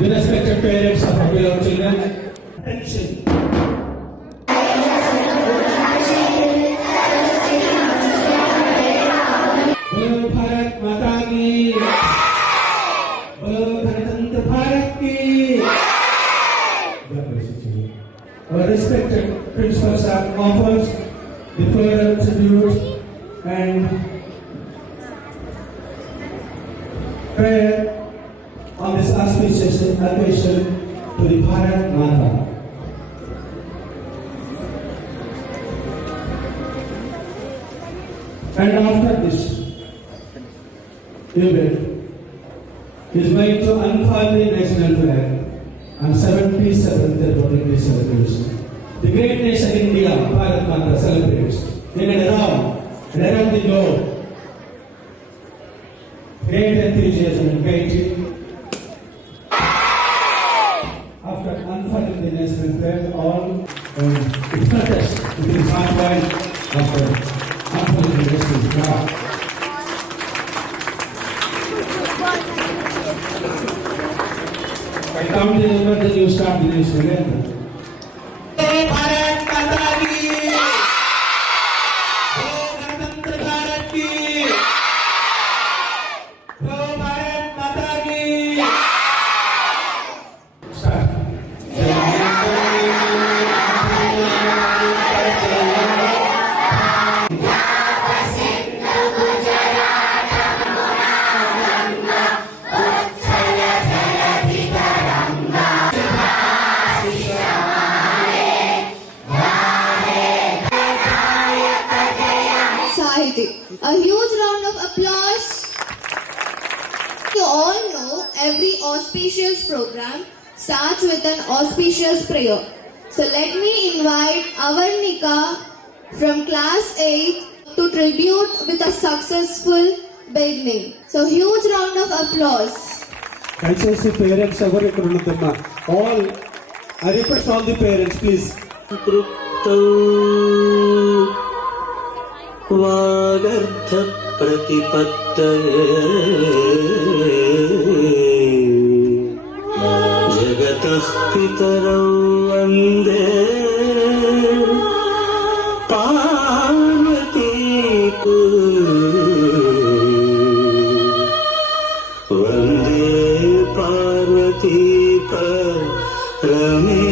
The respected parents of our beloved children, attention. बोलो भारत माता की, बोलो गणतंत्र भारत की। Our respected principal staff offers the further tribute and prayer on this auspicious occasion to the Bharat Mata. And after this event is made to unfurl the national flag on 77th Republic Day celebration. The great nation India, Bharat Mata, celebrates in and around the globe. Great enthusiasm and gaiety. After unfurling the national flag, all it protests with his heart wide after unfurling the national flag. I count the number, then you start the national anthem. Bharat माता की, गणतंत्र भारत की, भारत माता की। Start. A huge round of applause. You all know every auspicious program starts with an auspicious prayer. So let me invite Avarnika from class 8 to tribute with a successful beginning. So huge round of applause. దయచేసి parents ఎవరు ఇక్కడ ఉన్నదమ్మా all I request all the parents please వాగర్థ ప్రతిపత్తయే జగతః పితరౌ వందే పార్వతీ వందే పార్వతీ పరమేశ్వరౌ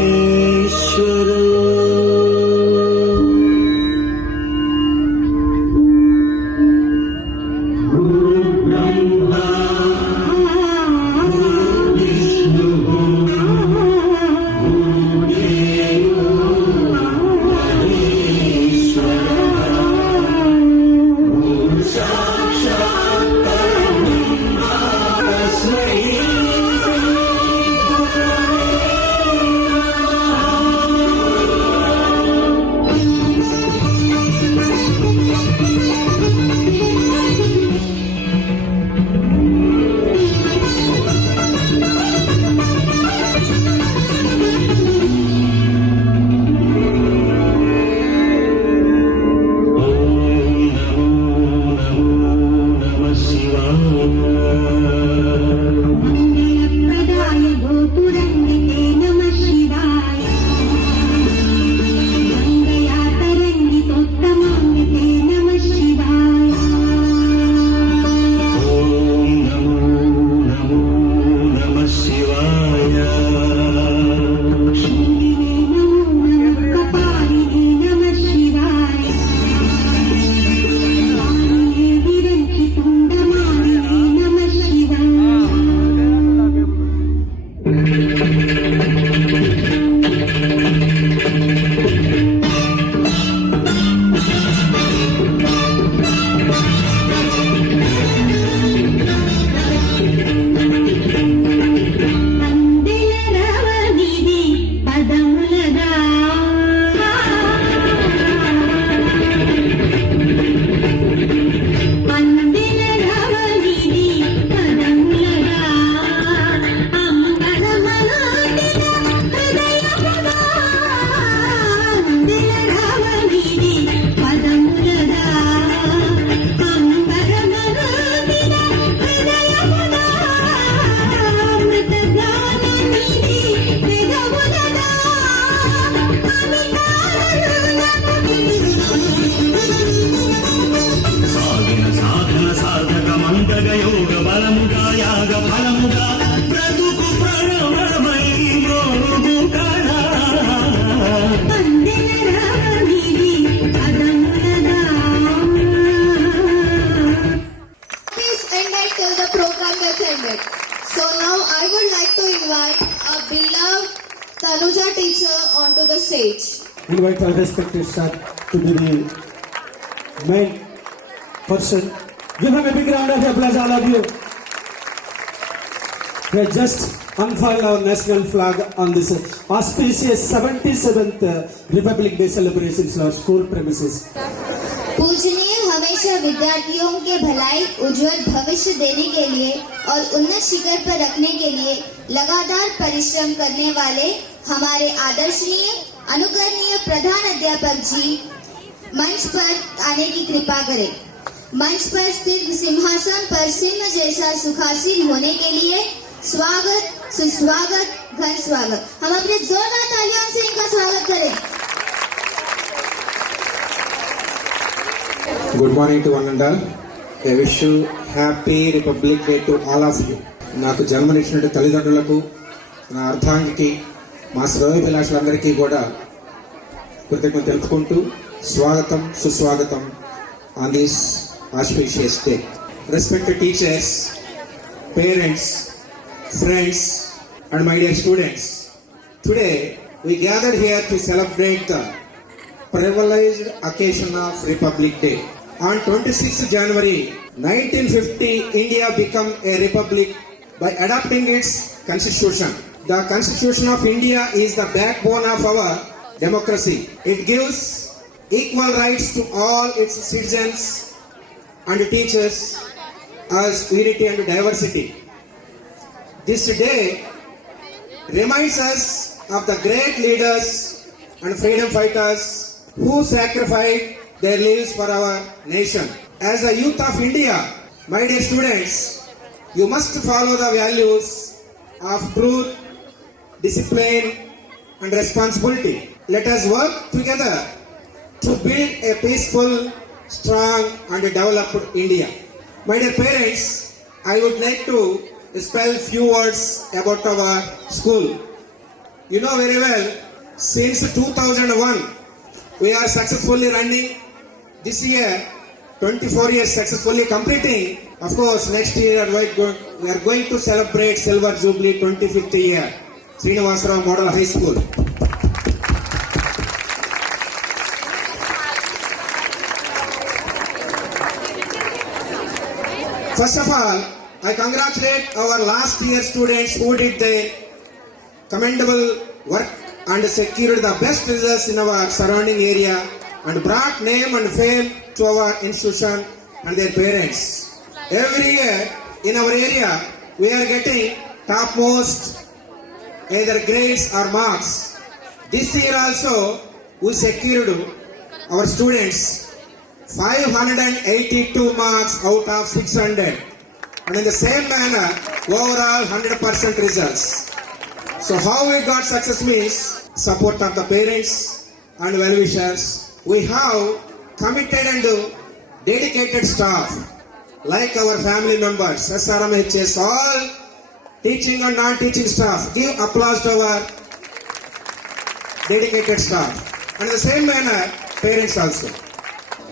భారముగా బ్రతుకు ప్రణవమై మోగు కదా. Please ended till the program gets ended. So now I would like to invite our beloved Tanuja teacher onto the stage. Invite our respected sir to be the main person. Give him a big round of applause, all of you. We have just unfurled our national flag on this auspicious 77th Republic Day celebrations in our school premises. पूजनीय हमेशा विद्यार्थियों के भलाई उज्जवल भविष्य देने के लिए और उन्नत शिखर पर रखने के लिए लगातार परिश्रम करने वाले हमारे आदर्शनीय अनुकरणीय प्रधान अध्यापक जी मंच पर आने की कृपा करें। मंच पर स्थित सिंहासन पर सिंह जैसा सुखासीन होने के लिए स्वागत सुस्वागत घर स्वागत। हम अपने जोरदार तालियों से इनका स्वागत करें। Good morning to one and all. I wish you happy Republic Day to all of you. నాకు జన్మనిచ్చినట్టు తల్లిదండ్రులకు నా అర్థాంగికి మా శ్రేయోభిలాషులందరికీ కూడా కృతజ్ఞత తెలుపుకుంటూ స్వాగతం సుస్వాగతం on this auspicious day. Respected teachers, parents, friends and my dear students, today we gathered here to celebrate the privileged occasion of Republic Day. On 26th January 1950, India became a republic by adopting its constitution. The Constitution of India is the backbone of our democracy. It gives equal rights to all its citizens and teaches us unity and diversity. This day reminds us of the great leaders and freedom fighters who sacrificed their lives for our nation. As the youth of India, my dear students, you must follow the values of truth, discipline and responsibility. Let us work together to build a peaceful, strong and developed India. My dear parents, I would like to spell few words about our school. You know very well, since 2001, we are successfully running. This year, 24 years successfully completing. Of course, next year we are going to celebrate Silver Jubilee 25th year. Srinivasarao Model High School. First of all, I congratulate our last year students who did their commendable work and secured the best results in our surrounding area and brought name and fame to our institution and their parents. Every year in our area, we are getting topmost either grades or marks. This year also, we secured our students 582 marks out of 600. And in the same manner, overall 100% results. So how we got success means support of the parents and well-wishers. We have committed and dedicated staff like our family members, SRMHS, all teaching and non-teaching staff. Give applause to our dedicated staff. And in the same manner, parents also.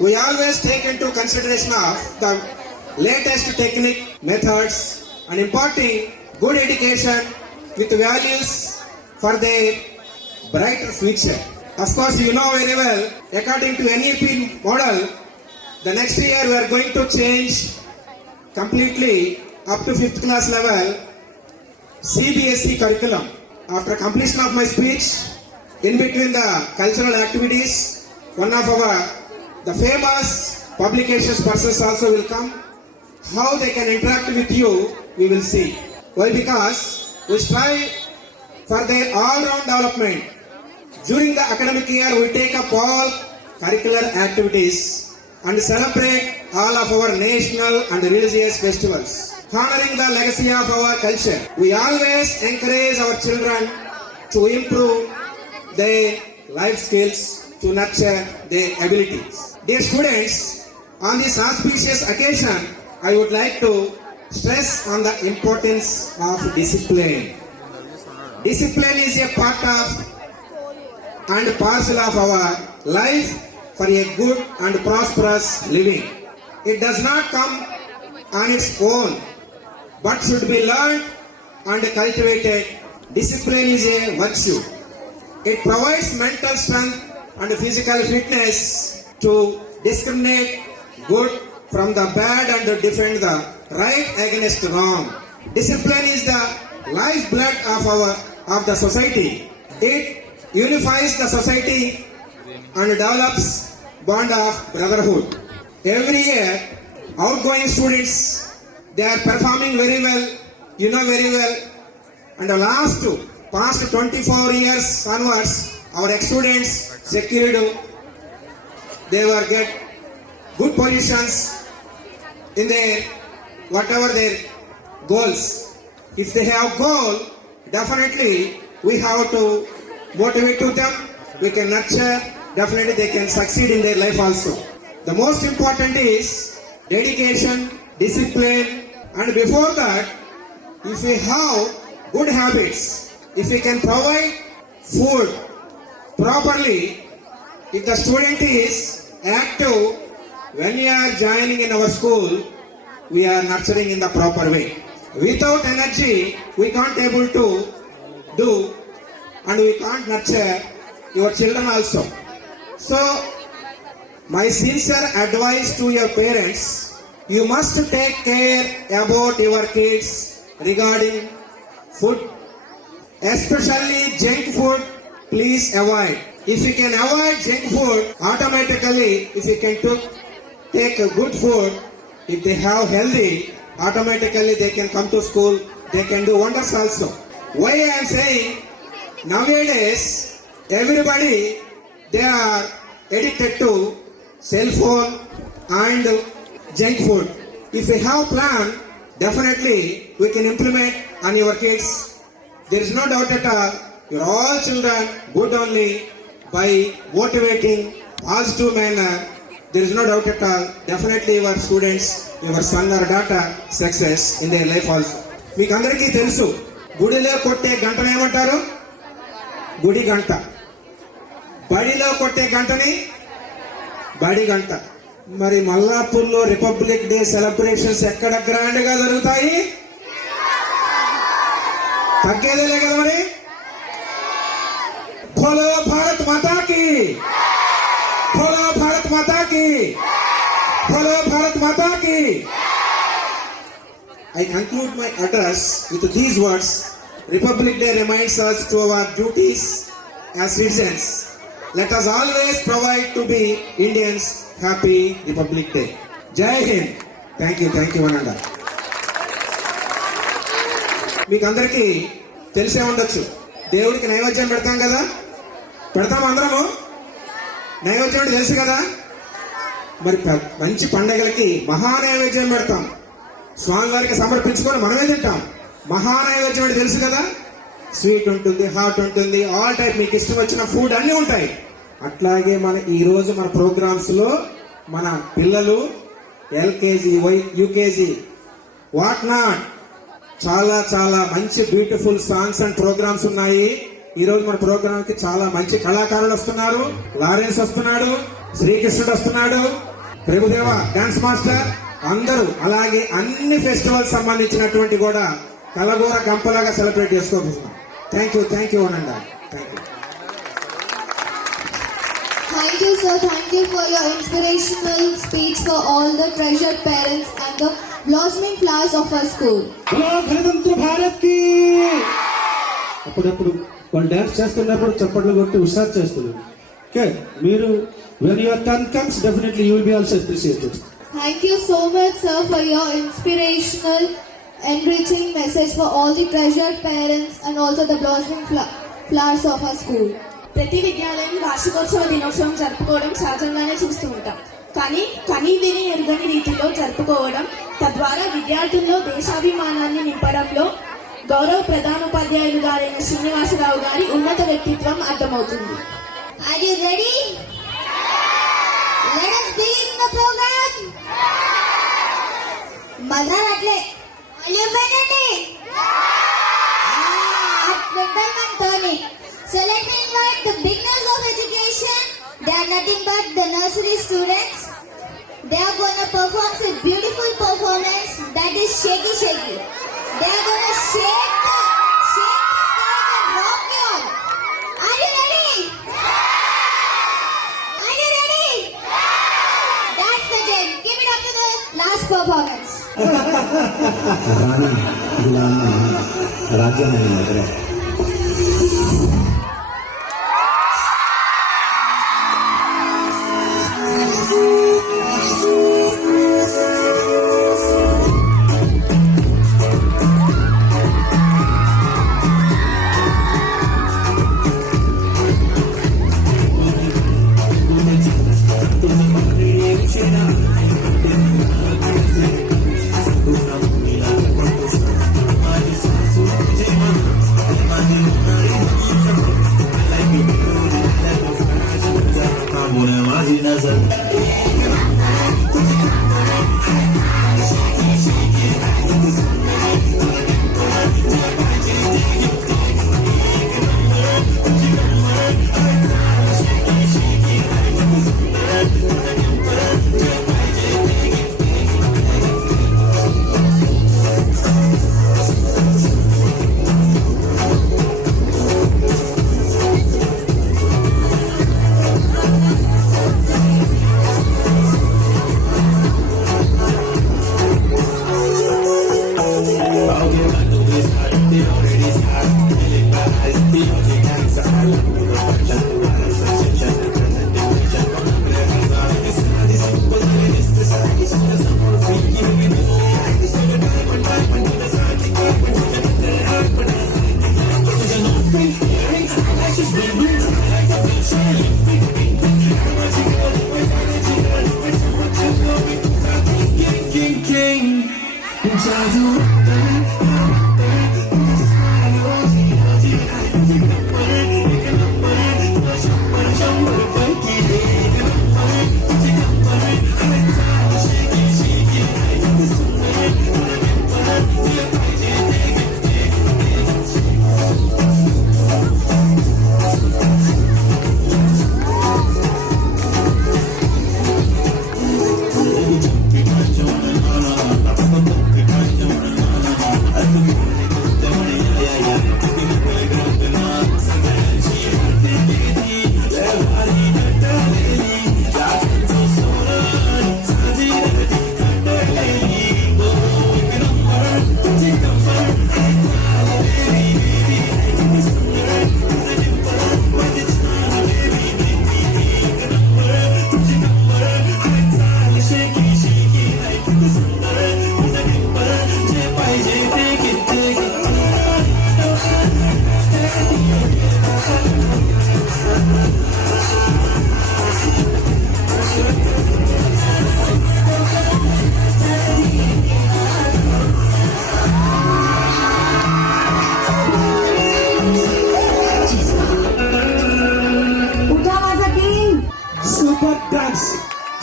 We always take into consideration of the latest technique, methods and imparting good education with values for their brighter future. Of course, you know very well, according to NEP model, the next year we are going to change completely up to 5th class level CBSE curriculum. After completion of my speech, in between the cultural activities, one of the famous publications persons also will come. How they can interact with you, we will see. Why? Because we strive for their all-round development. During the academic year, we take up all curricular activities and celebrate all of our national and religious festivals, honoring the legacy of our culture. We always encourage our children to improve their life skills, to nurture their abilities. Dear students, on this auspicious occasion, I would like to stress on the importance of discipline. Discipline is a part of and parcel of our life for a good and prosperous living. It does not come on its own, but should be learned and cultivated. Discipline is a virtue. It provides mental strength and physical fitness to discriminate good from the bad and defend the right against wrong. Discipline is the lifeblood of the society. It unifies the society and develops bond of brotherhood. Every year, outgoing students, they are performing very well, you know very well. And the past 24 years onwards, our ex-students secured, they will get good positions in their whatever their goals. If they have goal, definitely we have to motivate to them, we can nurture, definitely they can succeed in their life also. The most important is dedication, discipline, and before that, if we have good habits, if we can provide food properly, if the student is active, when we are joining in our school, we are nurturing in the proper way. Without energy, we can't able to do and we can't nurture your children also. So, my sincere advice to your parents, you must take care about your kids regarding food, especially junk food, please avoid. If you can avoid junk food, automatically, if you can take a good food, if they have healthy, automatically they can come to school, they can do wonders also. Why I am saying, nowadays, everybody, they are addicted to cell phone and junk food. If we have plan, definitely we can implement on your kids. There is no doubt at all, your all children good only by motivating positive manner. There is no doubt at all, definitely your students, your son or daughter success in their life also. మీకు అందరికీ తెలుసు, గుడిలో కొట్టే గంటను ఏమంటారు? గుడి గంట. బడిలో కొట్టే గంటని బడి గంట. మరి మల్లాపూర్లో రిపబ్లిక్ డే సెలబ్రేషన్స్ ఎక్కడ గ్రాండ్ గా జరుగుతాయి? తగ్గేదేలే కదా మరి. బోలో భారత్ మాతాకి, బోలో భారత్ మాతాకి, బోలో భారత్ మాతాకి. I conclude my address with these words. Republic Day reminds us to our duties as citizens. Let us always provide to be Indians. Happy Republic Day. Jai Hind. Thank you, Ananda. మీకు అందరికీ తెలిసే ఉండొచ్చు, దేవుడికి నైవేద్యం పెడతాం కదా, పెడతాం అందరము. నైవేద్యం అంటే తెలుసు కదా. మరి మంచి పండగలకి మహా నైవేద్యం పెడతాం, స్వామివారికి సమర్పించుకొని మనమే తింటాం. మహా నైవేద్యం అంటే తెలుసు కదా. స్వీట్ ఉంటుంది, హాట్ ఉంటుంది, ఆల్ టైప్ మీకు ఇష్టం వచ్చిన ఫుడ్ అన్నీ ఉంటాయి. అట్లాగే ఈ రోజు మన ప్రోగ్రామ్స్ లో మన పిల్లలు ఎల్కేజీ, యూకేజీ, వాట్ నాట్, చాలా చాలా మంచి బ్యూటిఫుల్ సాంగ్స్ అండ్ ప్రోగ్రామ్స్ ఉన్నాయి. ఈ రోజు మన ప్రోగ్రామ్ కి చాలా మంచి కళాకారులు వస్తున్నారు. లారెన్స్ వస్తున్నాడు, శ్రీకృష్ణుడు వస్తున్నాడు, ప్రభుదేవ డాన్స్ మాస్టర్, అందరూ. అలాగే అన్ని ఫెస్టివల్స్ సంబంధించినటువంటి కూడా కలగూర గంపలాగా సెలబ్రేట్ చేసుకోబోతున్నాం. థ్యాంక్ యూ అనండి. Thank you. Thank you, sir. Thank you for your inspirational speech for all the treasured parents and the blossoming flowers of our school. Hello గణతంత్ర భారత్ కి. అప్పుడప్పుడు వాళ్ళు డాన్స్ చేస్తున్నప్పుడు చప్పట్లు కొట్టి హుషారు చేస్తున్నారు. ఓకే, మీరు when your turn comes, definitely you will be also appreciated. Thank you so much, sir, for your inspirational, enriching message for all the treasured parents and also the blossoming flowers of our school. ప్రతి విద్యాలయం వార్షికోత్సవ దినోత్సవం జరుపుకోవడం సహజంగానే చూస్తూ ఉంటాం. కానీ కని విని ఎరుగని రీతిలో జరుపుకోవడం, తద్వారా విద్యార్థుల్లో దేశాభిమానాన్ని నింపడంలో గౌరవ ప్రధానోపాధ్యాయులు గారైన శ్రీనివాసరావు గారి ఉన్నత వ్యక్తిత్వం అర్థమవుతుంది. Are you ready? Let us begin the program. మజా రాట్లే, So let me invite the beginners of education. They are nothing but the nursery students. They are going to perform a beautiful performance that is shaky shaky. They are going to shake the stage and rock you all. Are you ready? Are you ready? That's the gem. Give it up to the last performance. ರಾಣಿ ಗುಲಾಮ ರಾಜ್ಯಮಣಿ ಮದುವೆ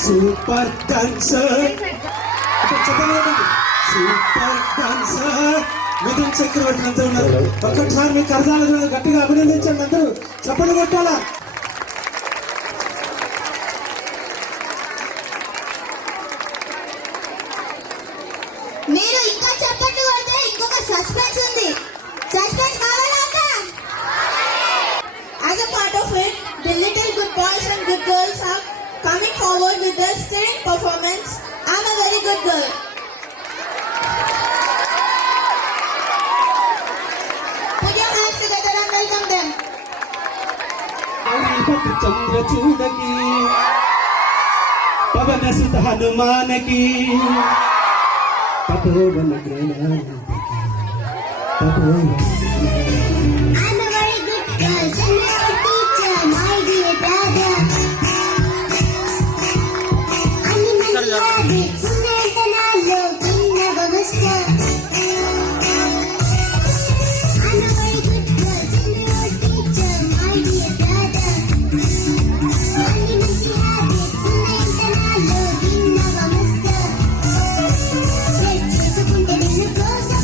super dancer super dancer Mithun Chakraborty అంతా ఉన్నారు. ఒక్కసారి మీ కరదాలను గట్టిగా అభినందించండి. అందరూ చప్పట్లు కొట్టాలా? మీరు ఇంకా చప్పట్లు కొడితే ఇంకొక సస్పెన్స్ ఉంది. సస్పెన్స్ కావాలా అక్క? As a part of it, the little good boys and good girls are coming forward with their stirring performance. I'm a very good girl. Put your hands together and welcome them. చంద్ర చూడకి పవన సుత హనుమానకి తపోవన జ్ఞానానికి తపోవన I'm a very good girl, send me a teacher, my dear brother. Animal habit, sunnatanalo, kinnavamasta. I'm a very good girl, send me a teacher, my dear brother. Animal habit, sunnatanalo, kinnavamasta. Set చేసుకుంటే నిన్ను కోసం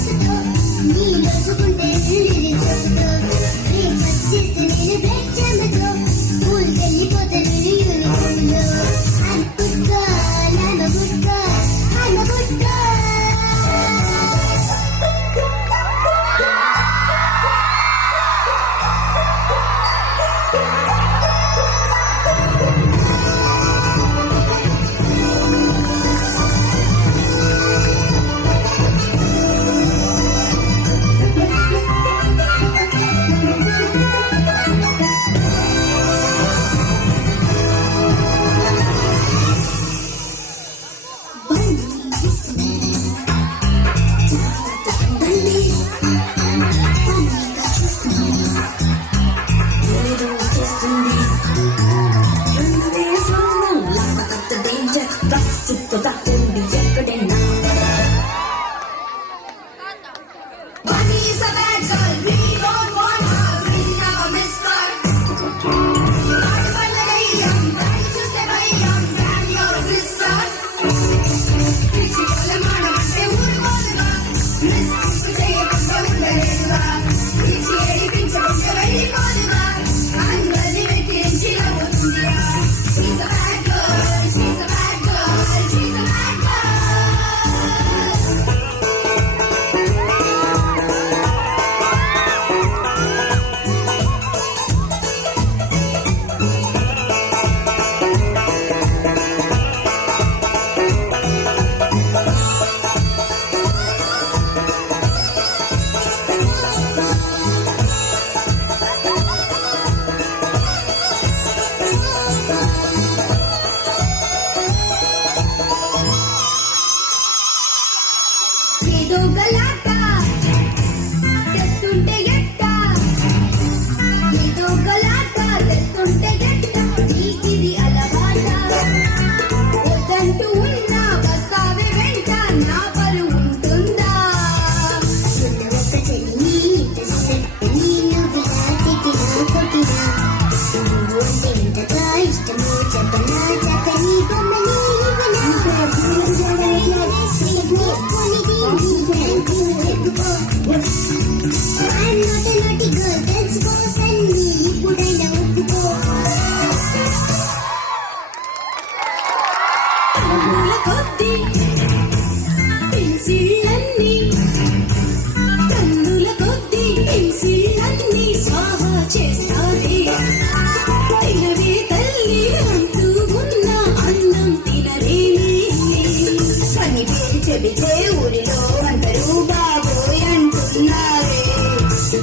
చెబితే ఊరిలో అందరూ బాబోయ్ అంటున్నారే,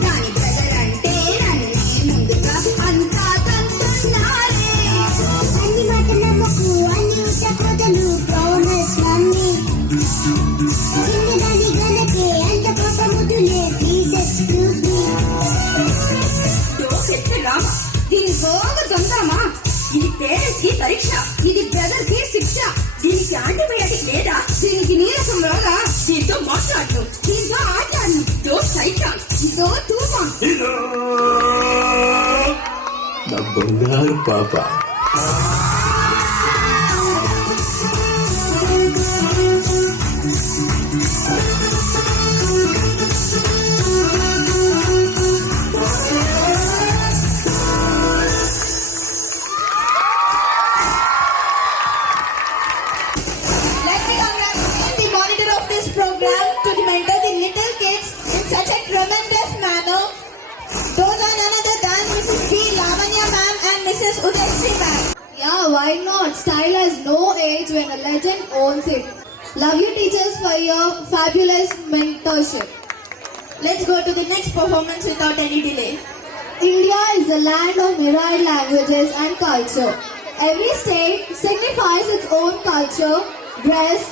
దాని ప్రజలంటే నన్నే ముందుగా అంతా తంటున్నారే. అన్ని మాట నమ్మకు, అన్ని ఉట్టకొదలు ప్రామిస్ మమ్మీ, చిన్నదాని గనకే అంత పాప ముదులే, ప్లీజ్ ఎక్స్క్యూజ్ మీ. దీని బాగా దొంగమా, ఇది పేరెంట్స్ కి పరీక్ష, ఇది బ్రదర్ కి శిక్ష, దీనికి యాంటీబయాటిక్ లేదా, దీనికి నీరసం రాగా, దీంతో మాట్లాడు, దీంతో ఆటాడు, దో సైకిల్, ఇదో తూమా. నా బంగారు పాప. Yeah, why not? Style has no age when a legend owns it. Love you teachers for your fabulous mentorship. Let's go to the next performance without any delay. India is a land of myriad languages and culture. Every state signifies its own culture, dress,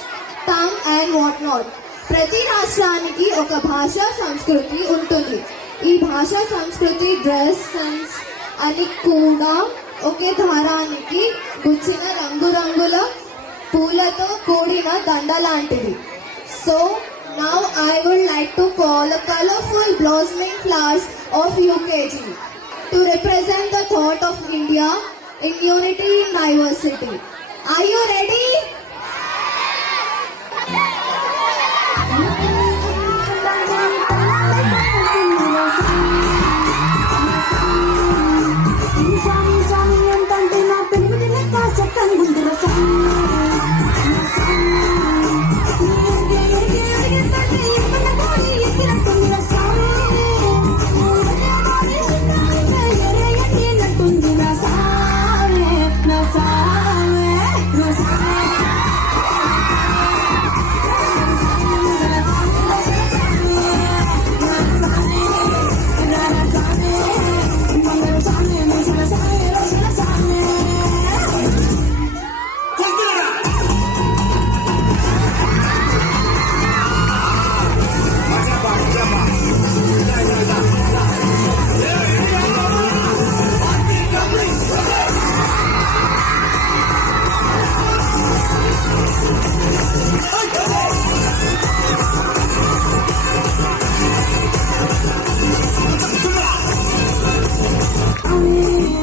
tongue and whatnot. ప్రతి రాష్ట్రానికి ఒక భాష సంస్కృతి ఉంటుంది. ఈ భాష సంస్కృతి dress sense అని కూడా ఒకే దారానికి గుచ్చిన రంగురంగుల పూలతో కూడిన దండ లాంటిది. So now I would like to call a colorful blossoming flowers of UKG to represent the thought of India in unity in diversity. Are you ready?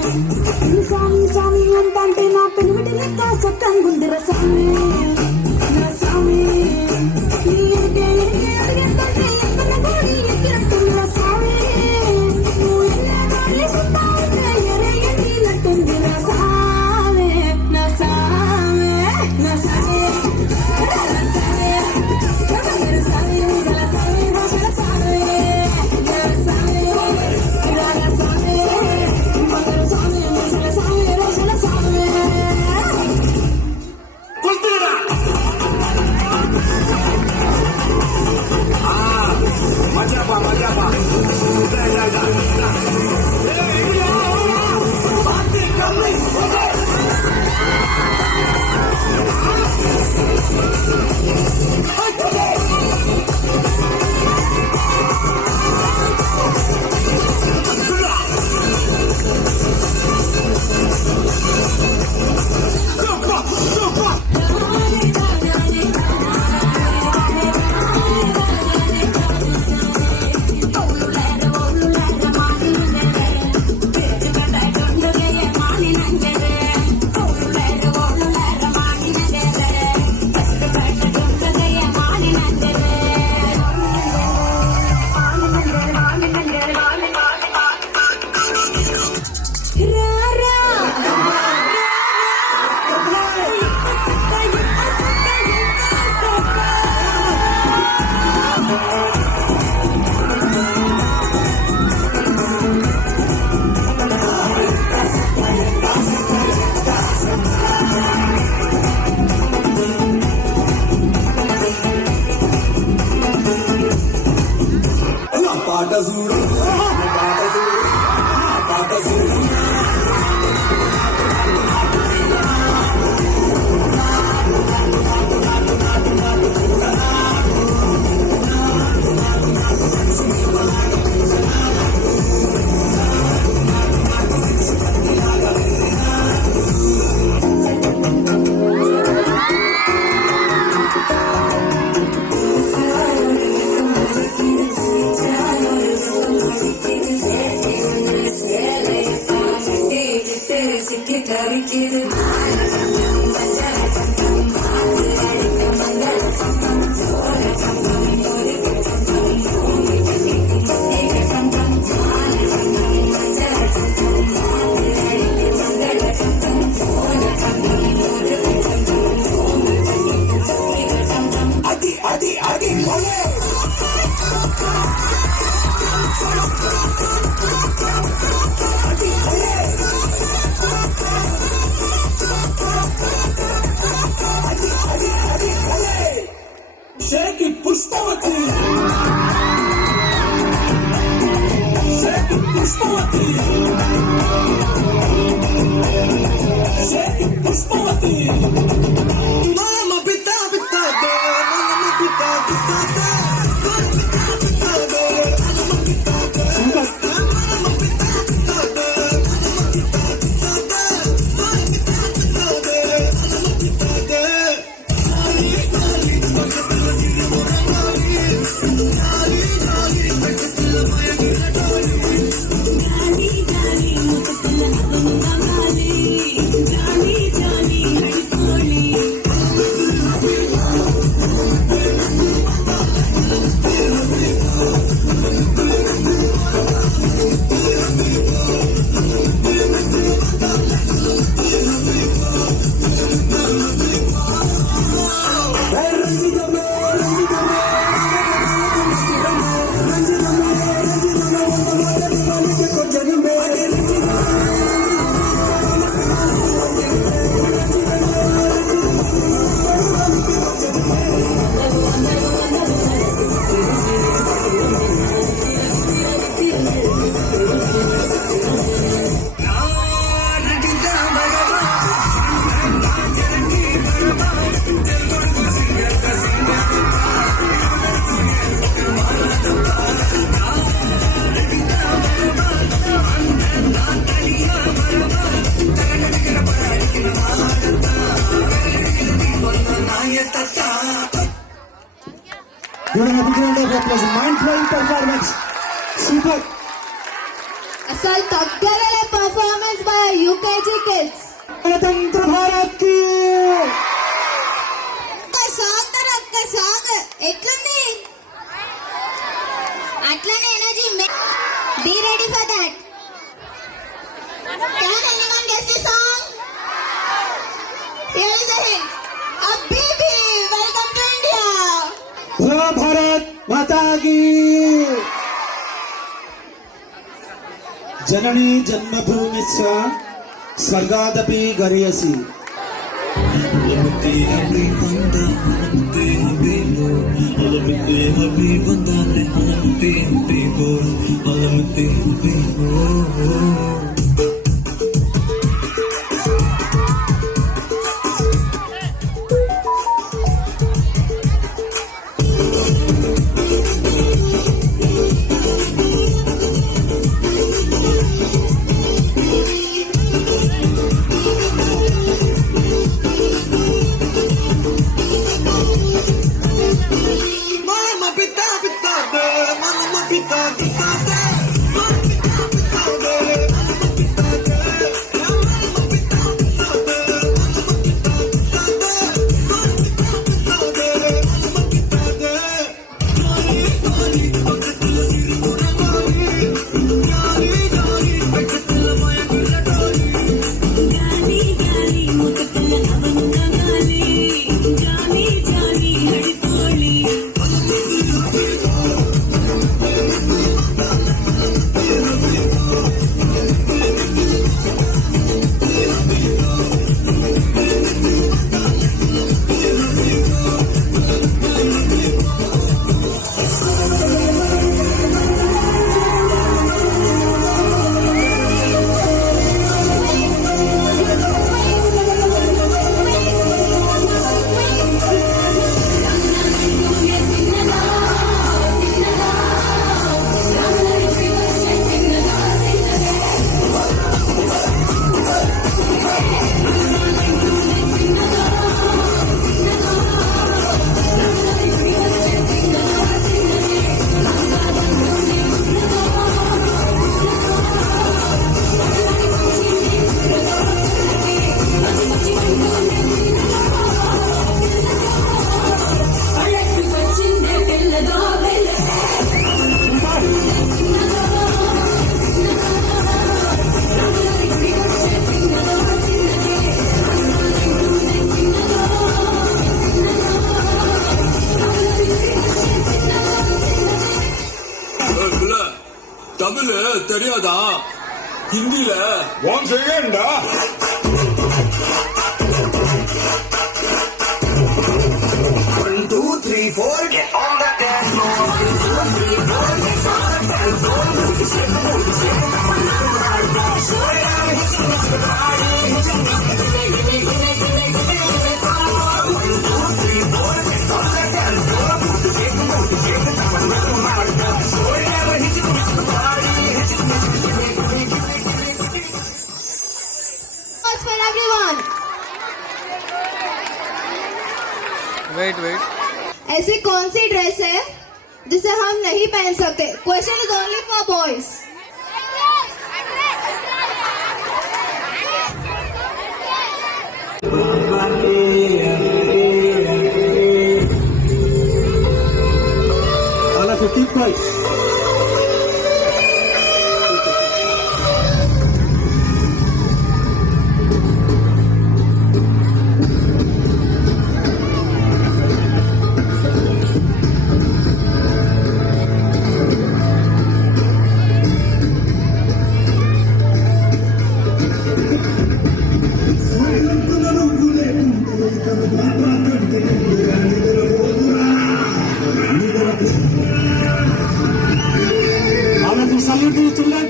స్వామి స్వామి అంటే నా పెనిమిటి లెక్క చక్కంగుందిర స్వామి నా స్వామి నీ ఎరిగే అడిగేస్తుంటే ఎక్కన గోడి ఎక్కినట్టుందిర స్వామి నువ్వు ఎన్న గాలి సుత్తా ఉంటే ఎరే ఎన్నినట్టుందిర స్వామి నా స్వామి నా స్వామి నా స్వామి నా స్వామి ముసల స్వామి ముసల స్వామి నా స్వామి రాగ స్వామి మంగళ స్వామి ముసల స్వామి రసల స్వామి కుస్తీరా మజాబా మజాబా పాట చూడు పాట చూడు పాట చూడు Shake it, Pushpavati. Shake it, Pushpavati. Shake it, Pushpavati. Mama pita pita de, mama pita pita de. అసలు తగ్గలే పాప performance by UKG Kids. गणतंत्र भारत की ఒక్క సాంగ్ ఎట్లుంది అట్లనే energy be ready for that can anyone guess the song here is it అబ్బీబీ welcome to India बोलो भारत माता की जननी जन्मभूमि स्वर्गादपि गरीयसी Mama pita pita de, mama pita pita de. Tamil தெரியாதா ஹிந்தில ஒன் செகண்டா One, two, three, four, get on the dance floor. 1, 2, 3, 4, get on the dance floor. Applause for everyone. Wait ऐसी कौन सी ड्रेस है जिसे हम नहीं पहन सकते? Question is only for boys. All of you keep quiet. All of you salute to the children.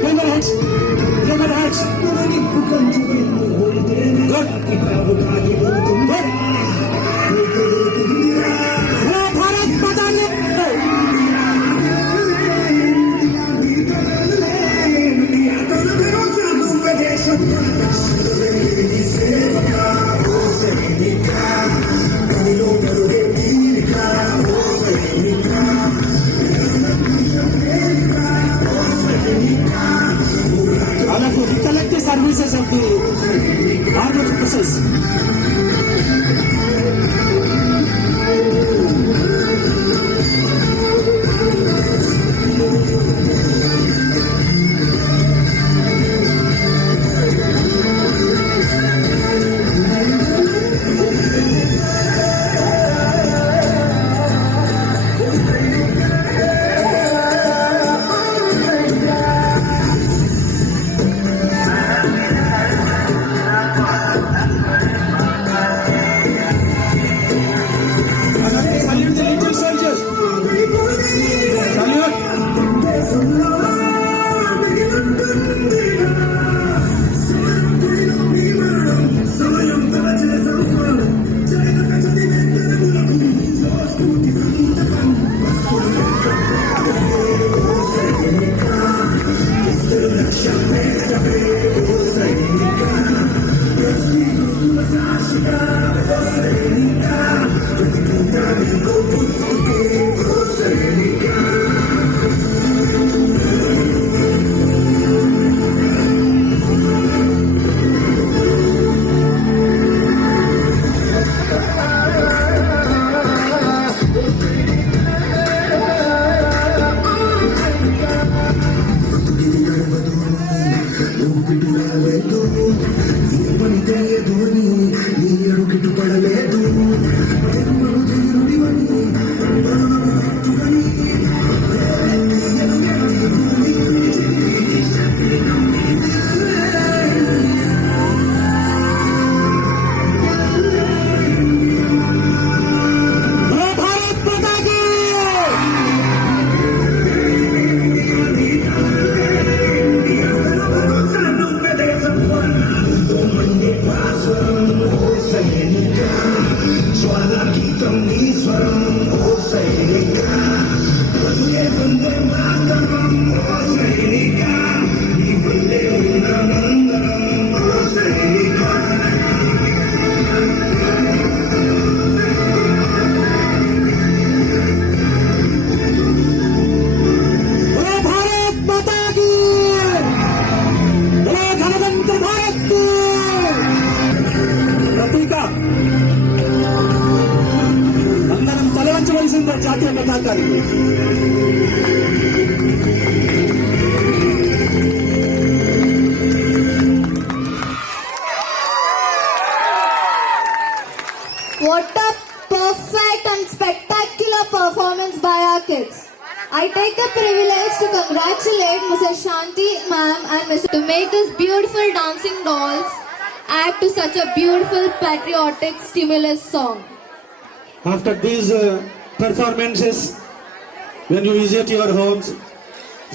Bring your heads. Bring your heads. Good. Good. जय भारत माता की Thank you. safety services of the armed forces. Salute the little soldiers. Salute. ప్రతీక అందరం తలవంచవలసిందే జాతీయ పతాకానికి. What a perfect and spectacular performance by our kids. I take the privilege to congratulate Mrs. Shanti ma'am and Mr. to make this beautiful dancing dolls add to such a beautiful patriotic stimulus song. After these performances, when you visit your homes,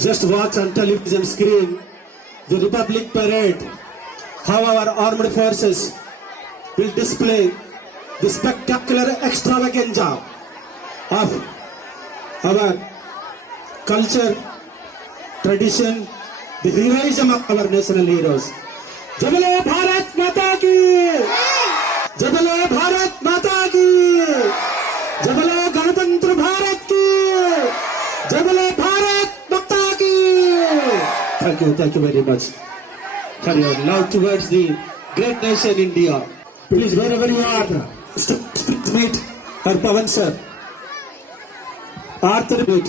just watch on television screen the Republic Parade, how our armed forces will display the spectacular extravaganza of our culture, tradition, the heroism of our national heroes. जय बोलो भारत माता की, जय बोलो भारत माता की, जय बोलो गणतंत्र भारत की, जय बोलो भारत माता की. Thank you very much for your love towards the great nation India. Please, wherever you are, meet our Pawan sir, Arthur meet.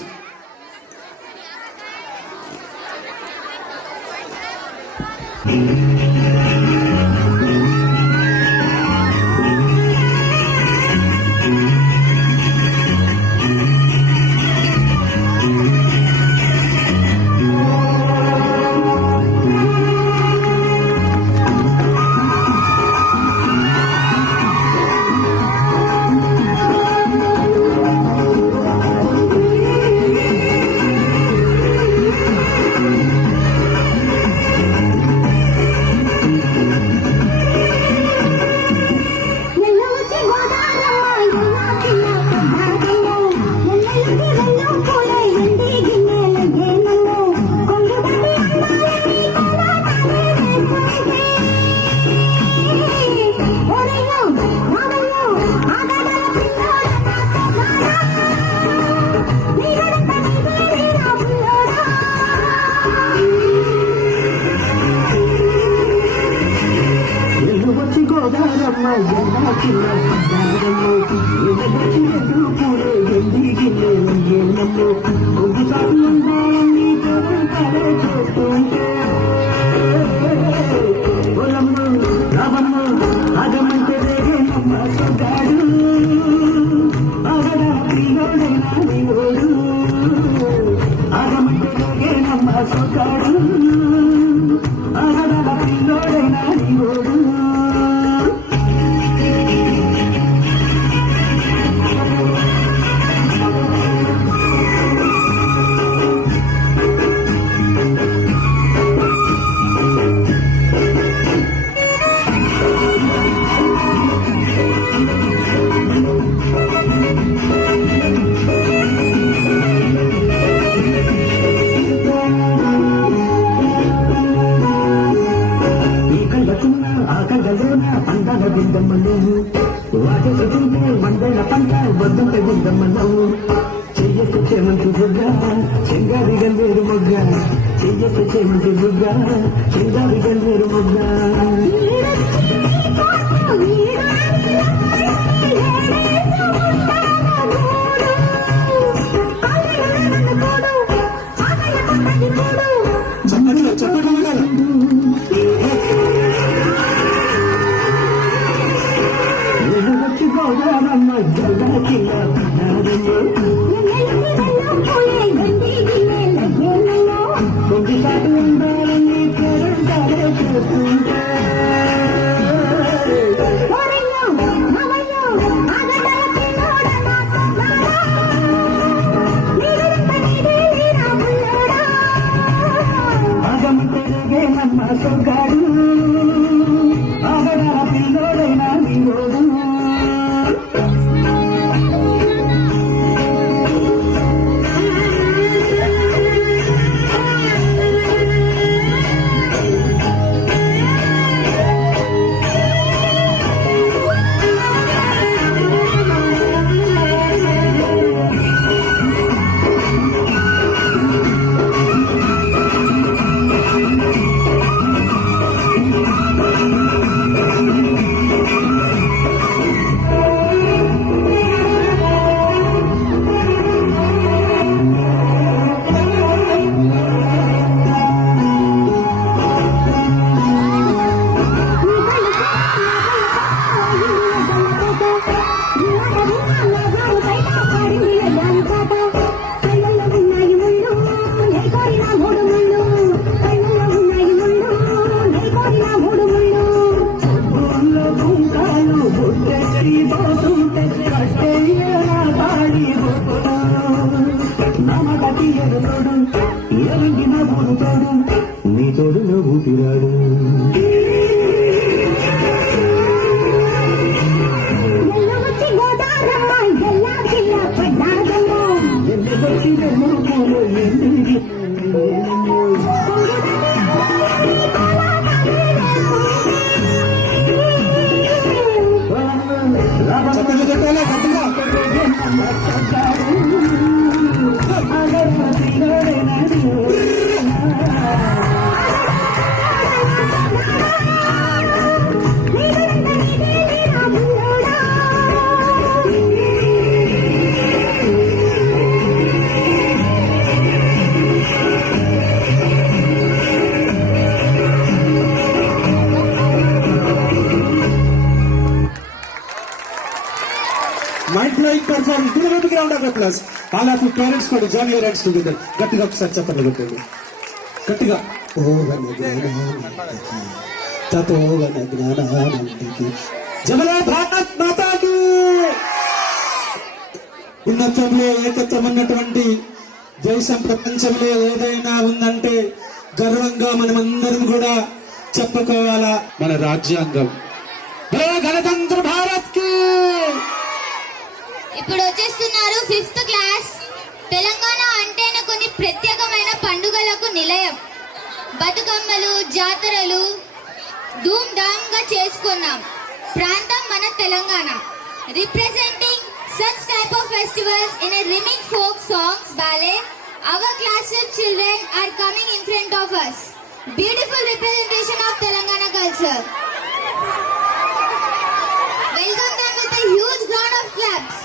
Mind-blowing performance. Give a big round of applause. All of you parents could join your hands together. గట్టిగా ఒకసారి చెప్పండి కొట్టండి. గట్టిగా. జమలా భారత్ మాతాకి. ఉన్నతంలో ఏకత్వం అన్నటువంటి దేశం ప్రపంచంలో ఏదైనా ఉందంటే గర్వంగా మనమందరం కూడా చెప్పుకోవాలా మన రాజ్యాంగం. గణతంత్ర భారత్ కి. ఇప్పుడు వచ్చేస్తున్నారు 5th క్లాస్. తెలంగాణ అంటేనే కొన్ని ప్రత్యేకమైన పండుగలకు నిలయం. బతుకమ్మలు, జాతరలు ధూమ్ ధామ్ గా చేసుకున్నాం. ప్రాంతం మన Telangana. Representing such type of festivals in a rhyming folk songs ballet, our classroom children are coming in front of us. Beautiful representation of Telangana culture. Claps.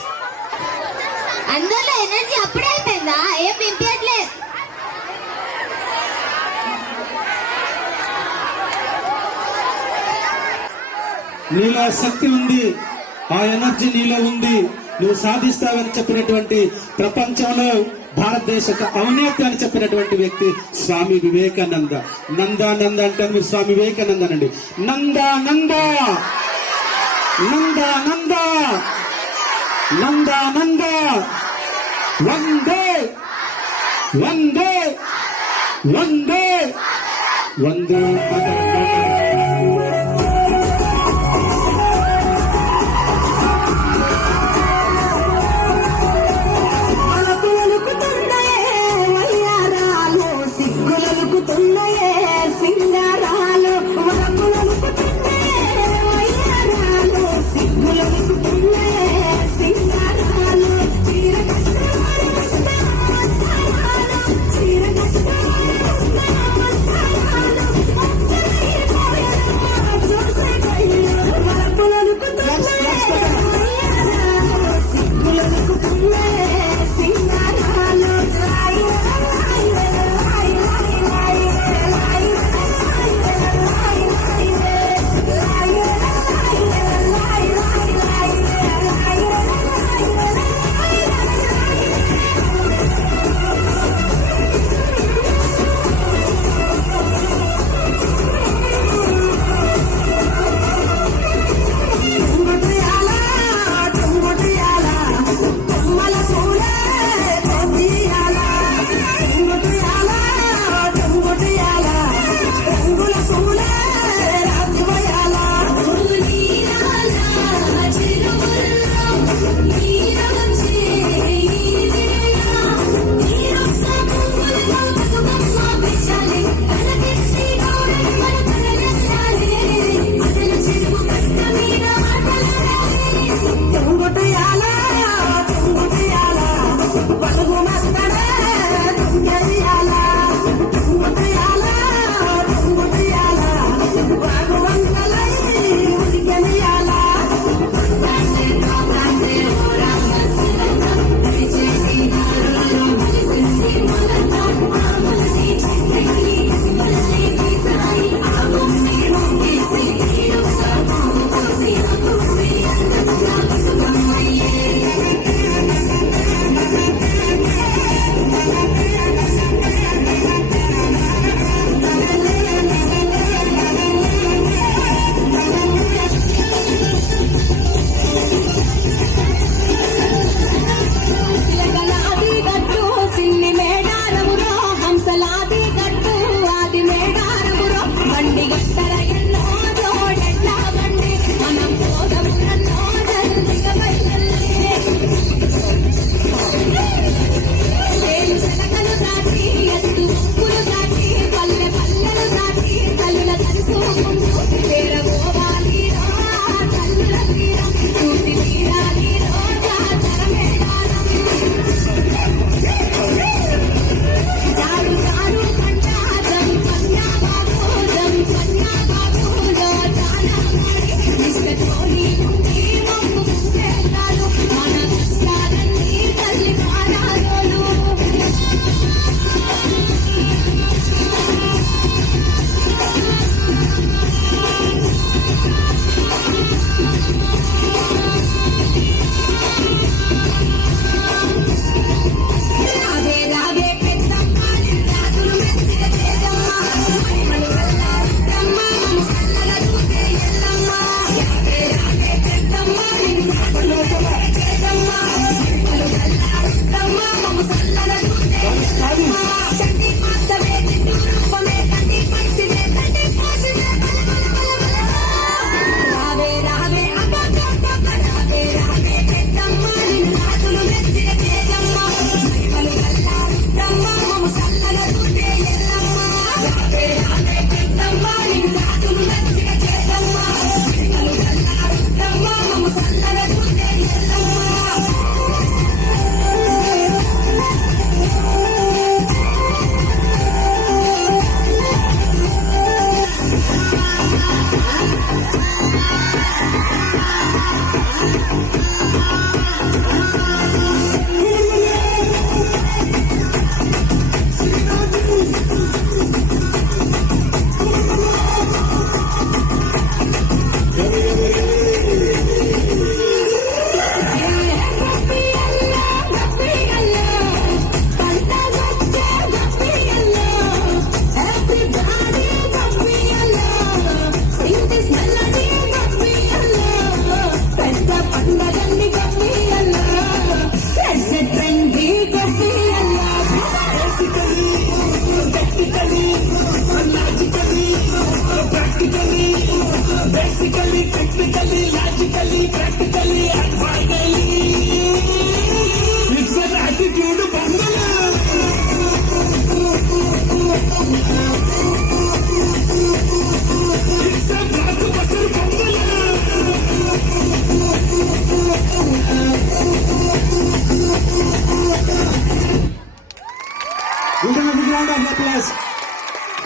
అందరిలో ఎనర్జీ అప్పుడే అయిపోయిందా? ఏం వినిపించట్లేదు. నీలో శక్తి ఉంది, ఆ ఎనర్జీ నీలో ఉంది, నువ్వు సాధిస్తావని చెప్పినటువంటి ప్రపంచంలో భారతదేశ ఔన్నత్య అని చెప్పినటువంటి వ్యక్తి స్వామి వివేకానంద. నందానంద అంటే మీరు స్వామి వివేకానంద అనండి. నందానంద నందానంద నందానంద. వందే వందే వందే వందే సిగ్గులనుకుతున్నాయే సింగారాలు వయ్యారాలు సిగ్గులనుకుతున్నాయే సింగారాలు చీర సిగ్గులనుకుతున్నాయే సింగారాలు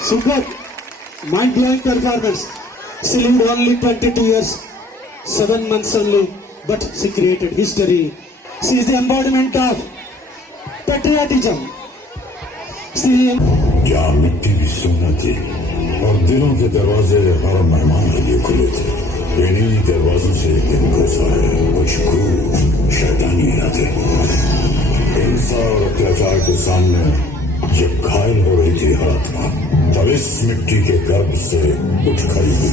Super, mind-blowing performance. She lived only 22 years, 7 months only, but she created history. She is the embodiment of patriotism. She क्या मिट्टी भी सोना थी और दिलों के दरवाजे हर मेहमान के लिए खुले थे। इन्हीं दरवाजों से एक दिन गुजरा है मशकूर शैतानी यादें। हिंसा और अत्याचार के सामने जब घायल हो रही थी हर आत्मा, तब इस मिट्टी के गर्भ से उठ खड़ी हुई।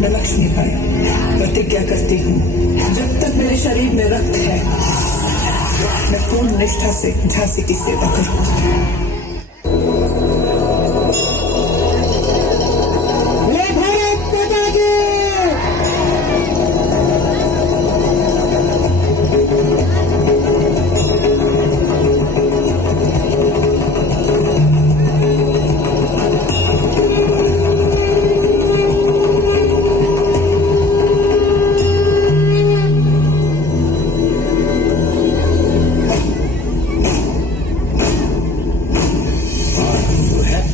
मैं लक्ष्मी भाई प्रतिज्ञा करती हूँ, जब तक मेरे शरीर में रक्त है मैं पूर्ण निष्ठा से झांसी की सेवा करूँगी। भारत माता की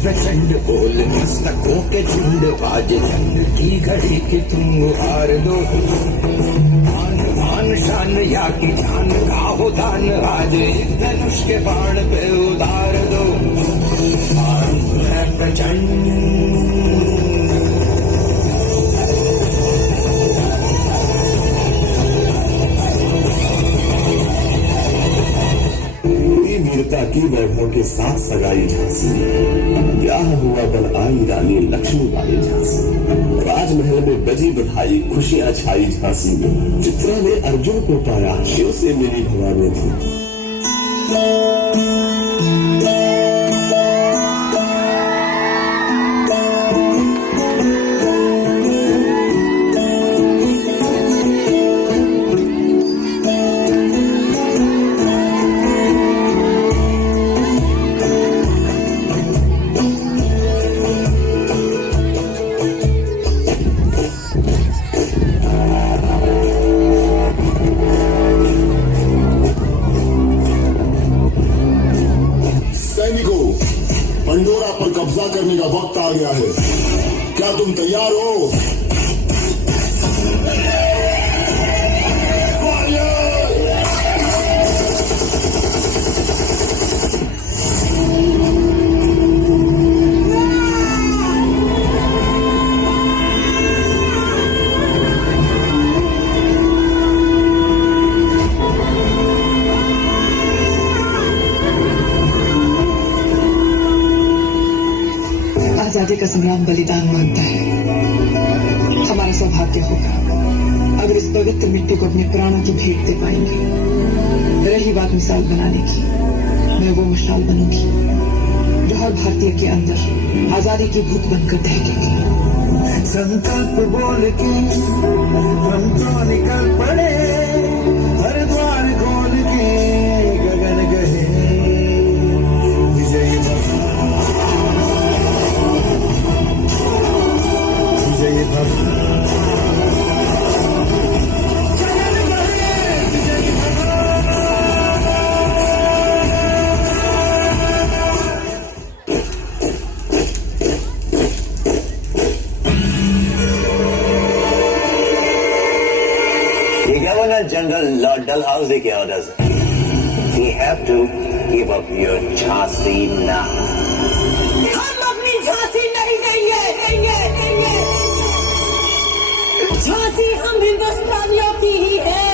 प्रचंड बोल मस्तकों के झुंड बाज जंग की घड़ी की तुम हार दो। मान मान शान या की जान का हो दान, आज एक धनुष के बाण पे उतार दो। आरंभ है प्रचंड वीरता की वैभव के साथ सगाई झांसी, ब्याह हुआ बल आई रानी लक्ष्मीबाई झांसी। राजमहल में बजी बधाई खुशियां छाई झांसी में। चित्रा ने अर्जुन को पाया, शिव से मेरी भवानी थी। पंडोरा पर कब्जा करने का वक्त आ गया है। क्या तुम तैयार हो? आजादी का संग्राम बलिदान मांगता है। हमारा सौभाग्य होगा अगर इस पवित्र मिट्टी को अपने प्राणों की भेंट दे पाएंगे। रही बात मिसाल बनाने की, मैं वो मिसाल बनूंगी जो हर भारतीय के अंदर आजादी की भूख बनकर दहकेगी। संकल्प बोल के हम तो निकल पड़े, हर द्वार खोल के गगन गहे विजयी भव, विजयी भव। Governor General Lord Dalhousie के orders हैं। We have to give up your Jhansi now. हम अपनी झांसी नहीं देंगे, झांसी हम हिंदुस्तानियों की ही है।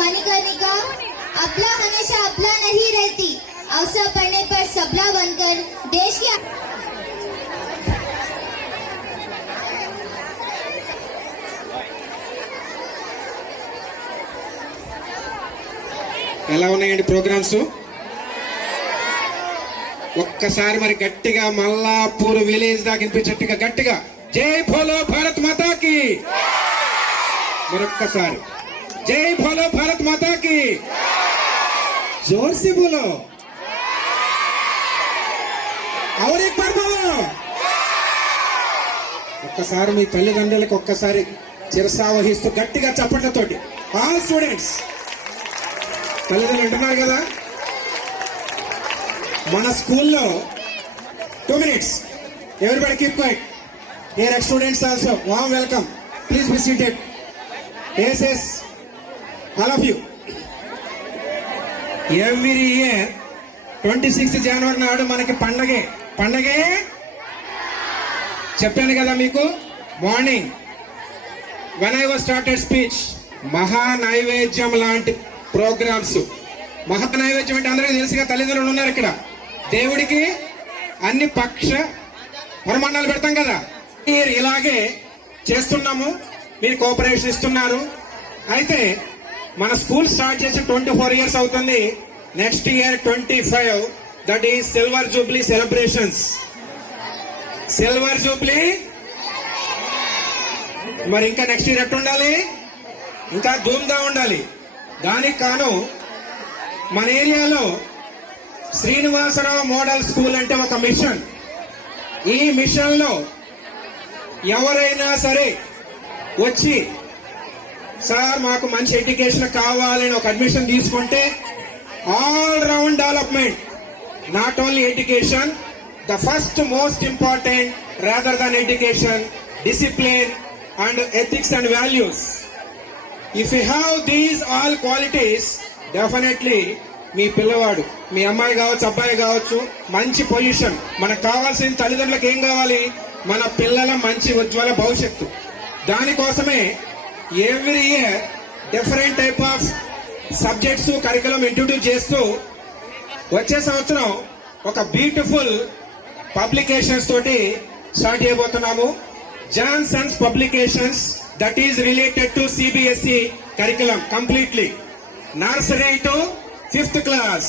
मणिकर्णिका, अपना हमेशा अपना नहीं रहती, अवसर पड़ने पर सबला बनकर देश की ఎలా ఉన్నాయండి ప్రోగ్రామ్స్? ఒక్కసారి మరి గట్టిగా మల్లాపూర్ విలేజ్ దాకా వినిపించేట్టుగా గట్టిగా జై భోలో భారత్ మాతాకి. మరొక్కసారి జై భోలో భారత్ మాతాకి. జోర్ से बोलो और एक बार बोलो. ఒక్కసారి మీ తల్లిదండ్రులకు ఒక్కసారి చిరసావహిస్తూ గట్టిగా చప్పట్లతోటి ఆల్ స్టూడెంట్స్ తల్లిదండ్రులు వింటున్నారు కదా? మన స్కూల్లో 2 minutes everybody keep quiet. Here are students also, warm welcome, please be seated. Yes, all of you. Every year 26th January నాడు మనకి పండగే చెప్పాను కదా మీకు morning when I was started speech. మహా నైవేద్యం లాంటి ప్రోగ్రామ్స్. మహా నైవేద్యం అంటే అందరికీ తెలుసుగా, తల్లిదండ్రులు ఉన్నారు ఇక్కడ. దేవుడికి అన్ని పక్ష పరమాణాలు పెడతాం కదా, ఇలాగే చేస్తున్నాము. మీరు కోఆపరేషన్ ఇస్తున్నారు. అయితే మన స్కూల్ స్టార్ట్ చేసి 24 years అవుతుంది. Next year 25, that is silver Jubilee celebrations. Silver Jubilee మరి ఇంకా నెక్స్ట్ ఇయర్ ఎట్టు ఉండాలి? ఇంకా ధూమ్గా ఉండాలి. దానికి కాను మన ఏరియాలో శ్రీనివాసరావు మోడల్ స్కూల్ అంటే ఒక మిషన్. ఈ మిషన్ లో ఎవరైనా సరే వచ్చి సార్ మాకు మంచి ఎడ్యుకేషన్ కావాలని ఒక అడ్మిషన్ తీసుకుంటే all round development, not only education, the first most important rather than education, discipline and ethics and values. If you have these all qualities, definitely మీ పిల్లవాడు, మీ అమ్మాయి కావచ్చు, అబ్బాయి కావచ్చు, మంచి పొజిషన్. మనకు కావాల్సిన తల్లిదండ్రులకు ఏం కావాలి? మన పిల్లల మంచి ఉజ్వల భవిష్యత్తు. దానికోసమే every year different type of subjects curriculum introduce చేస్తూ వచ్చే సంవత్సరం ఒక బ్యూటిఫుల్ పబ్లికేషన్స్ తోటి స్టార్ట్ చేయబోతున్నాము. John sons publications, that is related to CBSE curriculum completely. Nursery to 5th class,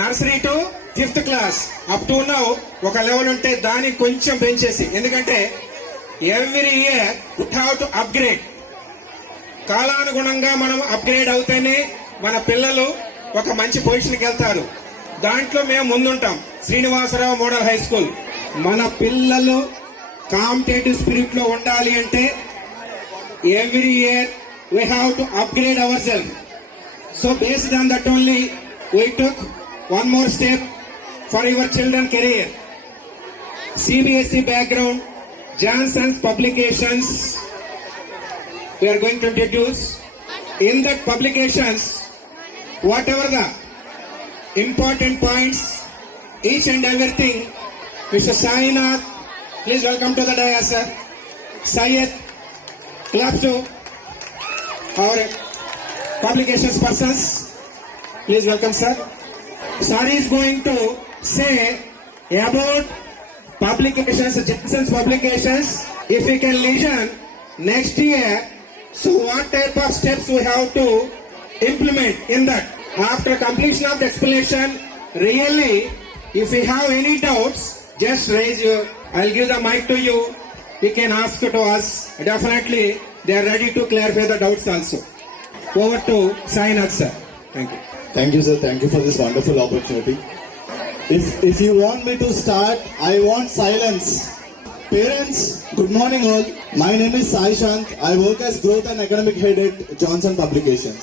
nursery to 5th class up to now ఒక level ఉంటే దాన్ని కొంచెం పెంచేసి, ఎందుకంటే every year would have to upgrade. కాలానుగుణంగా మనం అప్గ్రేడ్ అవుతేనే మన పిల్లలు ఒక మంచి పొజిషన్కి వెళ్తారు. దాంట్లో మేము ముందుంటాం. Srinivasarao model high school. మన పిల్లలు కాంపిటేటివ్ స్పిరిట్ లో ఉండాలి అంటే every year we have to upgrade our self. So based on that only, we took one more step for your children career. CBSE background, Johnson's publications, we are going to introduce. In that publications, whatever the important points, each and everything, Mr. Sainath, please welcome to the dais, sir. Syed, clap to our publications persons, please welcome sir. Sir is going to say about publications, Johnson's publications, if we can listen next year. So what type of steps we have to implement in that? After completion of the explanation, really, if you have any doubts, just raise your, I'll give the mic to you. You can ask to us. Definitely, they are ready to clarify the doubts also. Over to Sainath sir. Thank you. Thank you, sir. Thank you for this wonderful opportunity. If you want me to start, I want silence. Parents, good morning all. My name is Sai Shant. I work as Growth and Academic Head at Johnson Publications.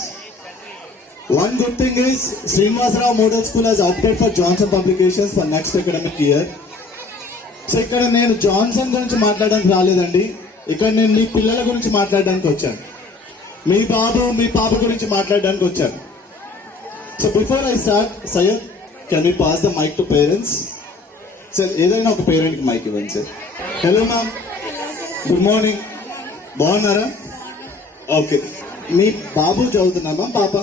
One good thing is Srinivasarao Model School has opted for Johnson Publications for next academic year. So ఇక్కడ నేను జాన్సన్ గురించి మాట్లాడడానికి రాలేదండి. ఇక్కడ నేను మీ పిల్లల గురించి మాట్లాడడానికి వచ్చాను. మీ బాబు మీ పాప గురించి మాట్లాడడానికి వచ్చాను. So before I start, Syed, can you pass the mic to parents? Sir ఏదైనా ఒక పేరెంట్కి మైక్ ఇవ్వండి sir. Hello ma'am, good morning, బాగున్నారా? ఓకే, మీ బాబు చదువుతున్నా మ్యామ్? పాప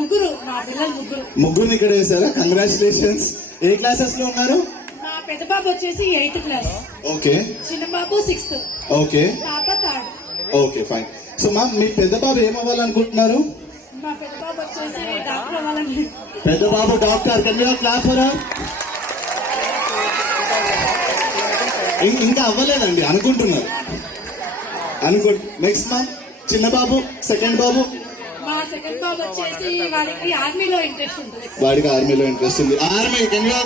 ముగ్గురు మా పిల్లలు ముగ్గురు. ముగ్గురిని ఇక్కడ వేసారా? కంగ్రాచులేషన్స్. ఏ క్లాసెస్ లో ఉన్నారు? మా పెద్ద బాబు వచ్చేసి 8th క్లాస్, ఓకే చిన్న బాబు 6th, ఓకే పాప 3rd. Okay fine. So ma'am మీ పెద్ద బాబు ఏమవ్వాలనుకుంటున్నారు? మా పెద్ద బాబు వచ్చేసి డాక్టర్ అవ్వాలని. పెద్ద బాబు డాక్టర్. క్లాస్ ఇంకా అవ్వలేదండి, అనుకుంటున్నారు. నెక్స్ట్ మ్యామ్ చిన్న బాబు, సెకండ్ బాబు. మా సెకండ్ బాబు వచ్చేసి వాడికి ఆర్మీలో ఇంట్రెస్ట్ ఉంటుంది. వాడికి ఆర్మీలో ఇంట్రెస్ట్ ఉంది. Army.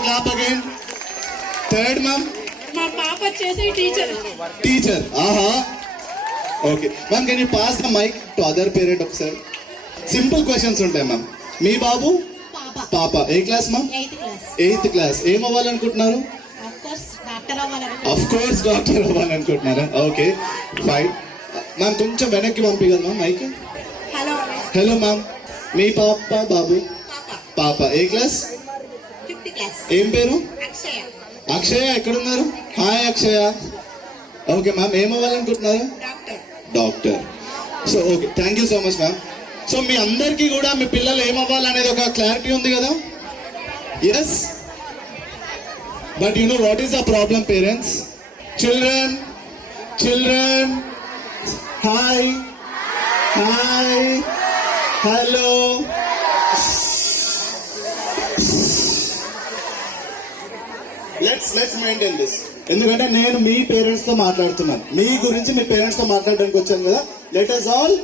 Clap again. Third ma'am. మా పాప వచ్చేసి టీచర్. ఆహా. Okay ma'am, can you pass the mic to other parent ఒకసారి? సింపుల్ క్వశ్చన్స్ ఉంటాయి మ్యామ్. మీ బాబు? పాప. ఏ క్లాస్ మ్యామ్? 8th class. ఏం అవ్వాలనుకుంటున్నారు? అఫ్ కోర్స్ డాక్టర్ అవ్వాలనుకుంటున్నారా? Okay fine ma'am. కొంచెం వెనక్కి పంపించగలరు ma'am mike? Hello hello ma'am. మీ పాప బాబు? పాప. ఏ క్లాస్? 5th class. ఏం పేరు? అక్షయ. అక్షయ ఎక్కడున్నారు? హాయ్ అక్షయ. ఓకే మ్యామ్, ఏం అవ్వాలనుకుంటున్నారు? Doctor. So okay, thank you so much ma'am. So మీ అందరికీ కూడా మీ పిల్లలు ఏమవ్వాలనేది ఒక క్లారిటీ ఉంది కదా? Yes. But you know what is the problem parents? Children hi hello. Let's maintain this. ఎందుకంటే నేను మీ పేరెంట్స్ తో మాట్లాడుతున్నాను, మీ గురించి మీ పేరెంట్స్ తో మాట్లాడడానికి వచ్చాను కదా. Let us all.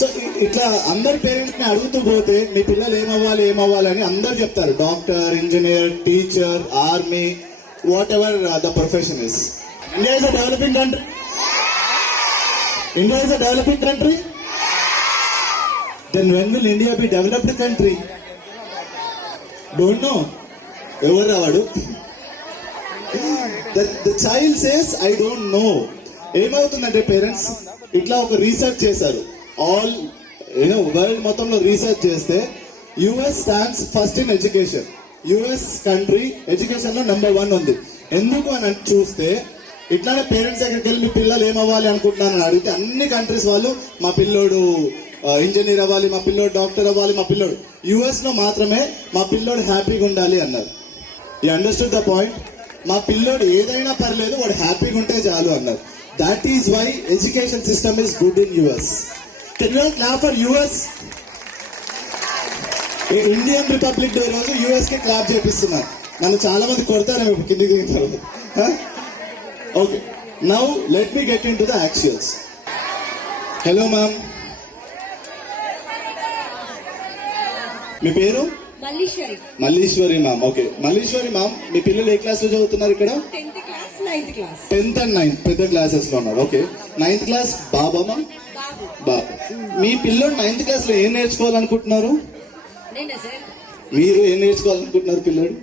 సో ఇట్లా అందరి పేరెంట్స్ ని అడుగుతూ పోతే మీ పిల్లలు ఏమవ్వాలి అని అందరు చెప్తారు. Doctor, engineer, teacher, army, what ever the profession is. India is a developing country. Then when will India be developed country? Don't know. ఎవరు రావాడు? The child says I don't know. ఏమవుతుందంటే పేరెంట్స్ ఇట్లా ఒక రీసెర్చ్ చేశారు. ఆల్ వరల్డ్ మొత్తంలో రీసెర్చ్ చేస్తే US stands first in education. US country education లో నెంబర్ 1 ఉంది. ఎందుకు అని చూస్తే ఇట్లానే పేరెంట్స్ దగ్గరికి వెళ్ళి మీ పిల్లలు ఏమవ్వాలి అనుకుంటున్నారని అడిగితే అన్ని కంట్రీస్ వాళ్ళు మా పిల్లోడు ఇంజనీర్ అవ్వాలి, మా పిల్లోడు డాక్టర్ అవ్వాలి, మా పిల్లోడు. యుఎస్ లో మాత్రమే మా పిల్లోడు హ్యాపీగా ఉండాలి అన్నారు. You understood the point? మా పిల్లోడు ఏదైనా పర్లేదు, వాడు హ్యాపీగా ఉంటే చాలు అన్నారు. That is why education system is good in US. Can you clap for US? Indian republic day రోజు యుఎస్ కి క్లాప్ చేపిస్తున్నారు. నన్ను చాలా మంది కొడతారు కిందికి దిగిన తర్వాత. Okay, now let me get into the actions. Hello ma'am, మీ పేరు? Malleswari ma'am. Okay Malleswari ma'am, మీ పిల్లలు ఏ క్లాస్ లో చదువుతున్నారు ఇక్కడ? 10th class, 9th class. 10th and 9th పెద్ద క్లాసెస్ లో ఉన్నారు. ఓకే, 9th క్లాస్ బాబా మ్యామ్? బాబు. మీ పిల్లలు 9th క్లాస్ లో ఏం నేర్చుకోవాలనుకుంటున్నారు? మీరు ఏం నేర్చుకోవాలనుకుంటున్నారు పిల్లలు?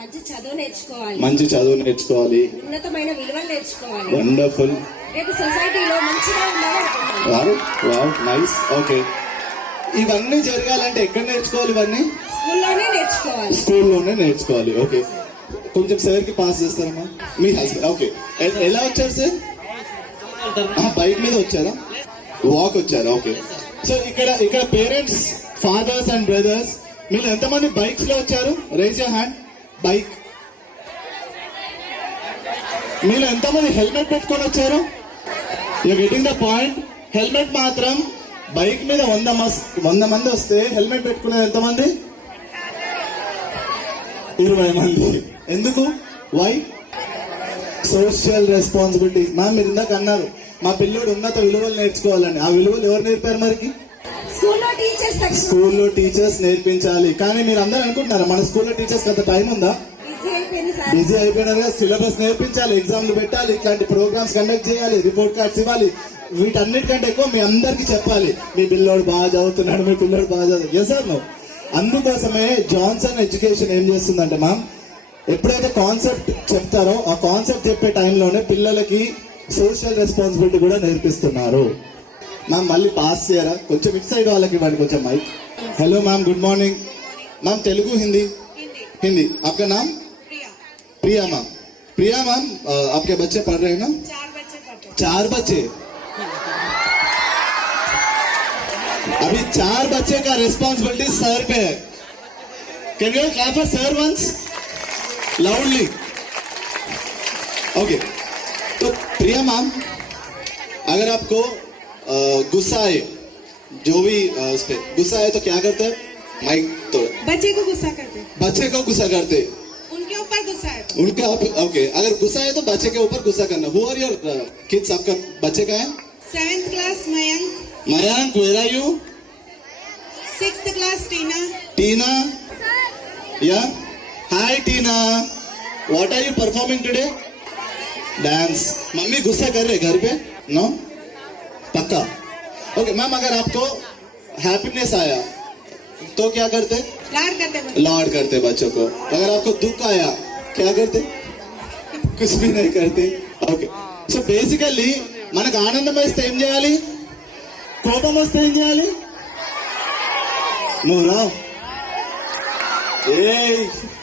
మంచి చదువు నేర్చుకోవాలి, మంచి చదువు నేర్చుకోవాలి, ఉన్నతమైన విలువలు నేర్చుకోవాలి, వండర్ఫుల్, రేపు సొసైటీలో మంచిగా ఉండాలి. Wow nice. ఓకే, ఇవన్నీ జరగాలంటే ఎక్కడ నేర్చుకోవాలి? ఇవన్నీ స్కూల్లోనే నేర్చుకోవాలి. ఓకే, కొంచెం సార్ కి పాస్ చేస్తారమ్మా. మీ హస్బెండ్ ఓకే, ఎలా వచ్చారు సార్? బైక్ మీద వచ్చారా? వాక్ వచ్చారా? ఓకే. సో ఇక్కడ పేరెంట్స్, ఫాదర్స్ అండ్ బ్రదర్స్, మీరు ఎంతమంది బైక్స్ లో వచ్చారు? Rise your hand. బైక్. మీరు ఎంతమంది హెల్మెట్ పెట్టుకొని వచ్చారు? You getting the point. Helmet మాత్రం బైక్ మీద 100 మంది వస్తే హెల్మెట్ పెట్టుకునేది ఎంతమంది? 20 మంది. ఎందుకు? వై? Social responsibility. మ్యామ్ మీరు ఇందాక అన్నారు మా పిల్లోడు ఉన్నత విలువలు నేర్చుకోవాలని. ఆ విలువలు ఎవరు నేర్పారు మరికి? స్కూల్లో టీచర్స్ నేర్పించాలి. కానీ మీరు అందరూ అనుకుంటున్నారా మన స్కూల్లో టీచర్స్ అంత టైం ఉందా? బిజీ అయిపోయినారు. సిలబస్ నేర్పించాలి, ఎగ్జామ్లు పెట్టాలి, ఇట్లాంటి ప్రోగ్రామ్స్ కండక్ట్ చేయాలి, రిపోర్ట్ కార్డ్స్ ఇవ్వాలి. వీటన్నిటికంటే ఎక్కువ మీ అందరికి చెప్పాలి మీ పిల్లోడు బాగా చదువుతున్నాడు, మీ పిల్లోడు బాగా చదువు. Yes or no? అందుకోసమే జాన్సన్ ఎడ్యుకేషన్ ఏం చేస్తుందంటే మ్యామ్, ఎప్పుడైతే కాన్సెప్ట్ చెప్తారో ఆ కాన్సెప్ట్ చెప్పే టైంలోనే పిల్లలకి సోషల్ రెస్పాన్సిబిలిటీ కూడా నేర్పిస్తున్నారు. మ్యామ్ మళ్ళీ పాస్ చేయరా? కొంచెం ఇటు సైడ్ వాళ్ళకి ఇవ్వండి కొంచెం mic. Hello ma'am, good morning ma'am. Telugu Hindi? Hindi. आपका नाम? प्रिया मैम. प्रिया मैम, आपके बच्चे पढ़ रहे हैं ना? 4 बच्चे. अभी 4 बच्चे का रिस्पॉन्सिबिलिटी सर पे है. Can you clap for sir once loudly? Okay. तो प्रिया मैम, अगर आपको गुस्सा आए, जो भी उस पे गुस्सा आए तो क्या करते हैं? माइक तोड़. बच्चे को गुस्सा करते, बच्चे को गुस्सा करते, उनके ऊपर गुस्सा है. उनके ओके. अगर गुस्सा है तो बच्चे के ऊपर गुस्सा करना. Who are your kids? आपका बच्चे का है? 7th class Mayank, Mayank, where are you? 6th class Tina. Tina, yeah hi Tina, what are you performing today? Dance. Mummy गुस्सा कर रहे घर पे? नो, पक्का. ओके मैम, अगर आपको हैप्पीनेस आया तो क्या करते? लाड करते बच्चे. लॉर्ड करते बच्चों को. अगर आपको दुख आया क्या करते? कुछ भी नहीं करते. ఓకే. సో బేసికల్లీ మనకు ఆనందం వస్తే ఏం చేయాలి? కోపం వస్తే ఏం చేయాలి? నువ్వు రా, ఏ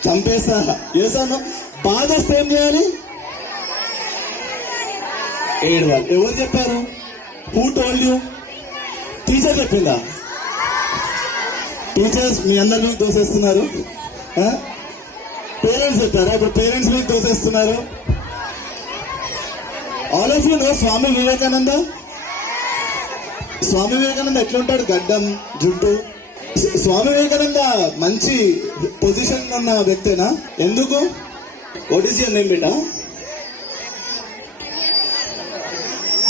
చంపేస్తా చేసాను. బాధ వస్తే ఏం చేయాలి? ఏడవాలి. ఎవరు చెప్పారు? Who told you? టీచర్ చెప్పిందా? టీచర్స్ మీ అందరి మీద దోసేస్తున్నారు. పేరెంట్స్ చెప్పారా? ఇప్పుడు పేరెంట్స్ మీద దోసేస్తున్నారు. All of you know Swami వివేకానంద. స్వామి వివేకానంద ఎట్లుంటాడు? గడ్డం, జుట్టు. స్వామి వివేకానంద మంచి పొజిషన్ ఉన్న వ్యక్తేనా? ఎందుకు? వాట్ ఈస్ యువర్ నేమ్ బేటా?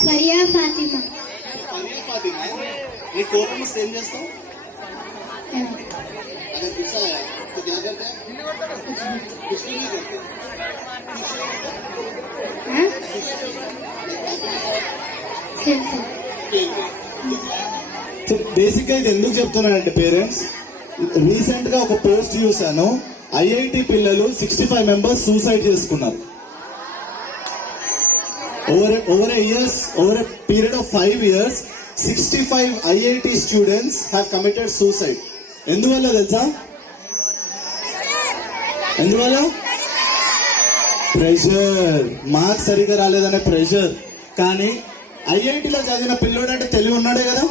మరియా ఫాతిమా. నీ కోపం వస్తే ఏం చేస్తావు? अगर गुस्सा आया तो क्या करते हैं? कुछ भी नहीं करते. సో బేసిక్గా ఇది ఎందుకు చెప్తున్నానంటే పేరెంట్స్, రీసెంట్ గా ఒక పోస్ట్ చూసాను. ఐఐటి పిల్లలు 65 మెంబర్స్ సూసైడ్ చేసుకున్నారు. ఓవర్ a period of 5 years 65 IIT students have committed suicide. ఎందువల్ల తెలుసా? ఎందువల్ల? ప్రెషర్. మార్క్స్ సరిగా రాలేదనే ప్రెషర్. కానీ ఐఐటిలో చదివిన పిల్లోడు అంటే తెలివి ఉన్నాడే కదా.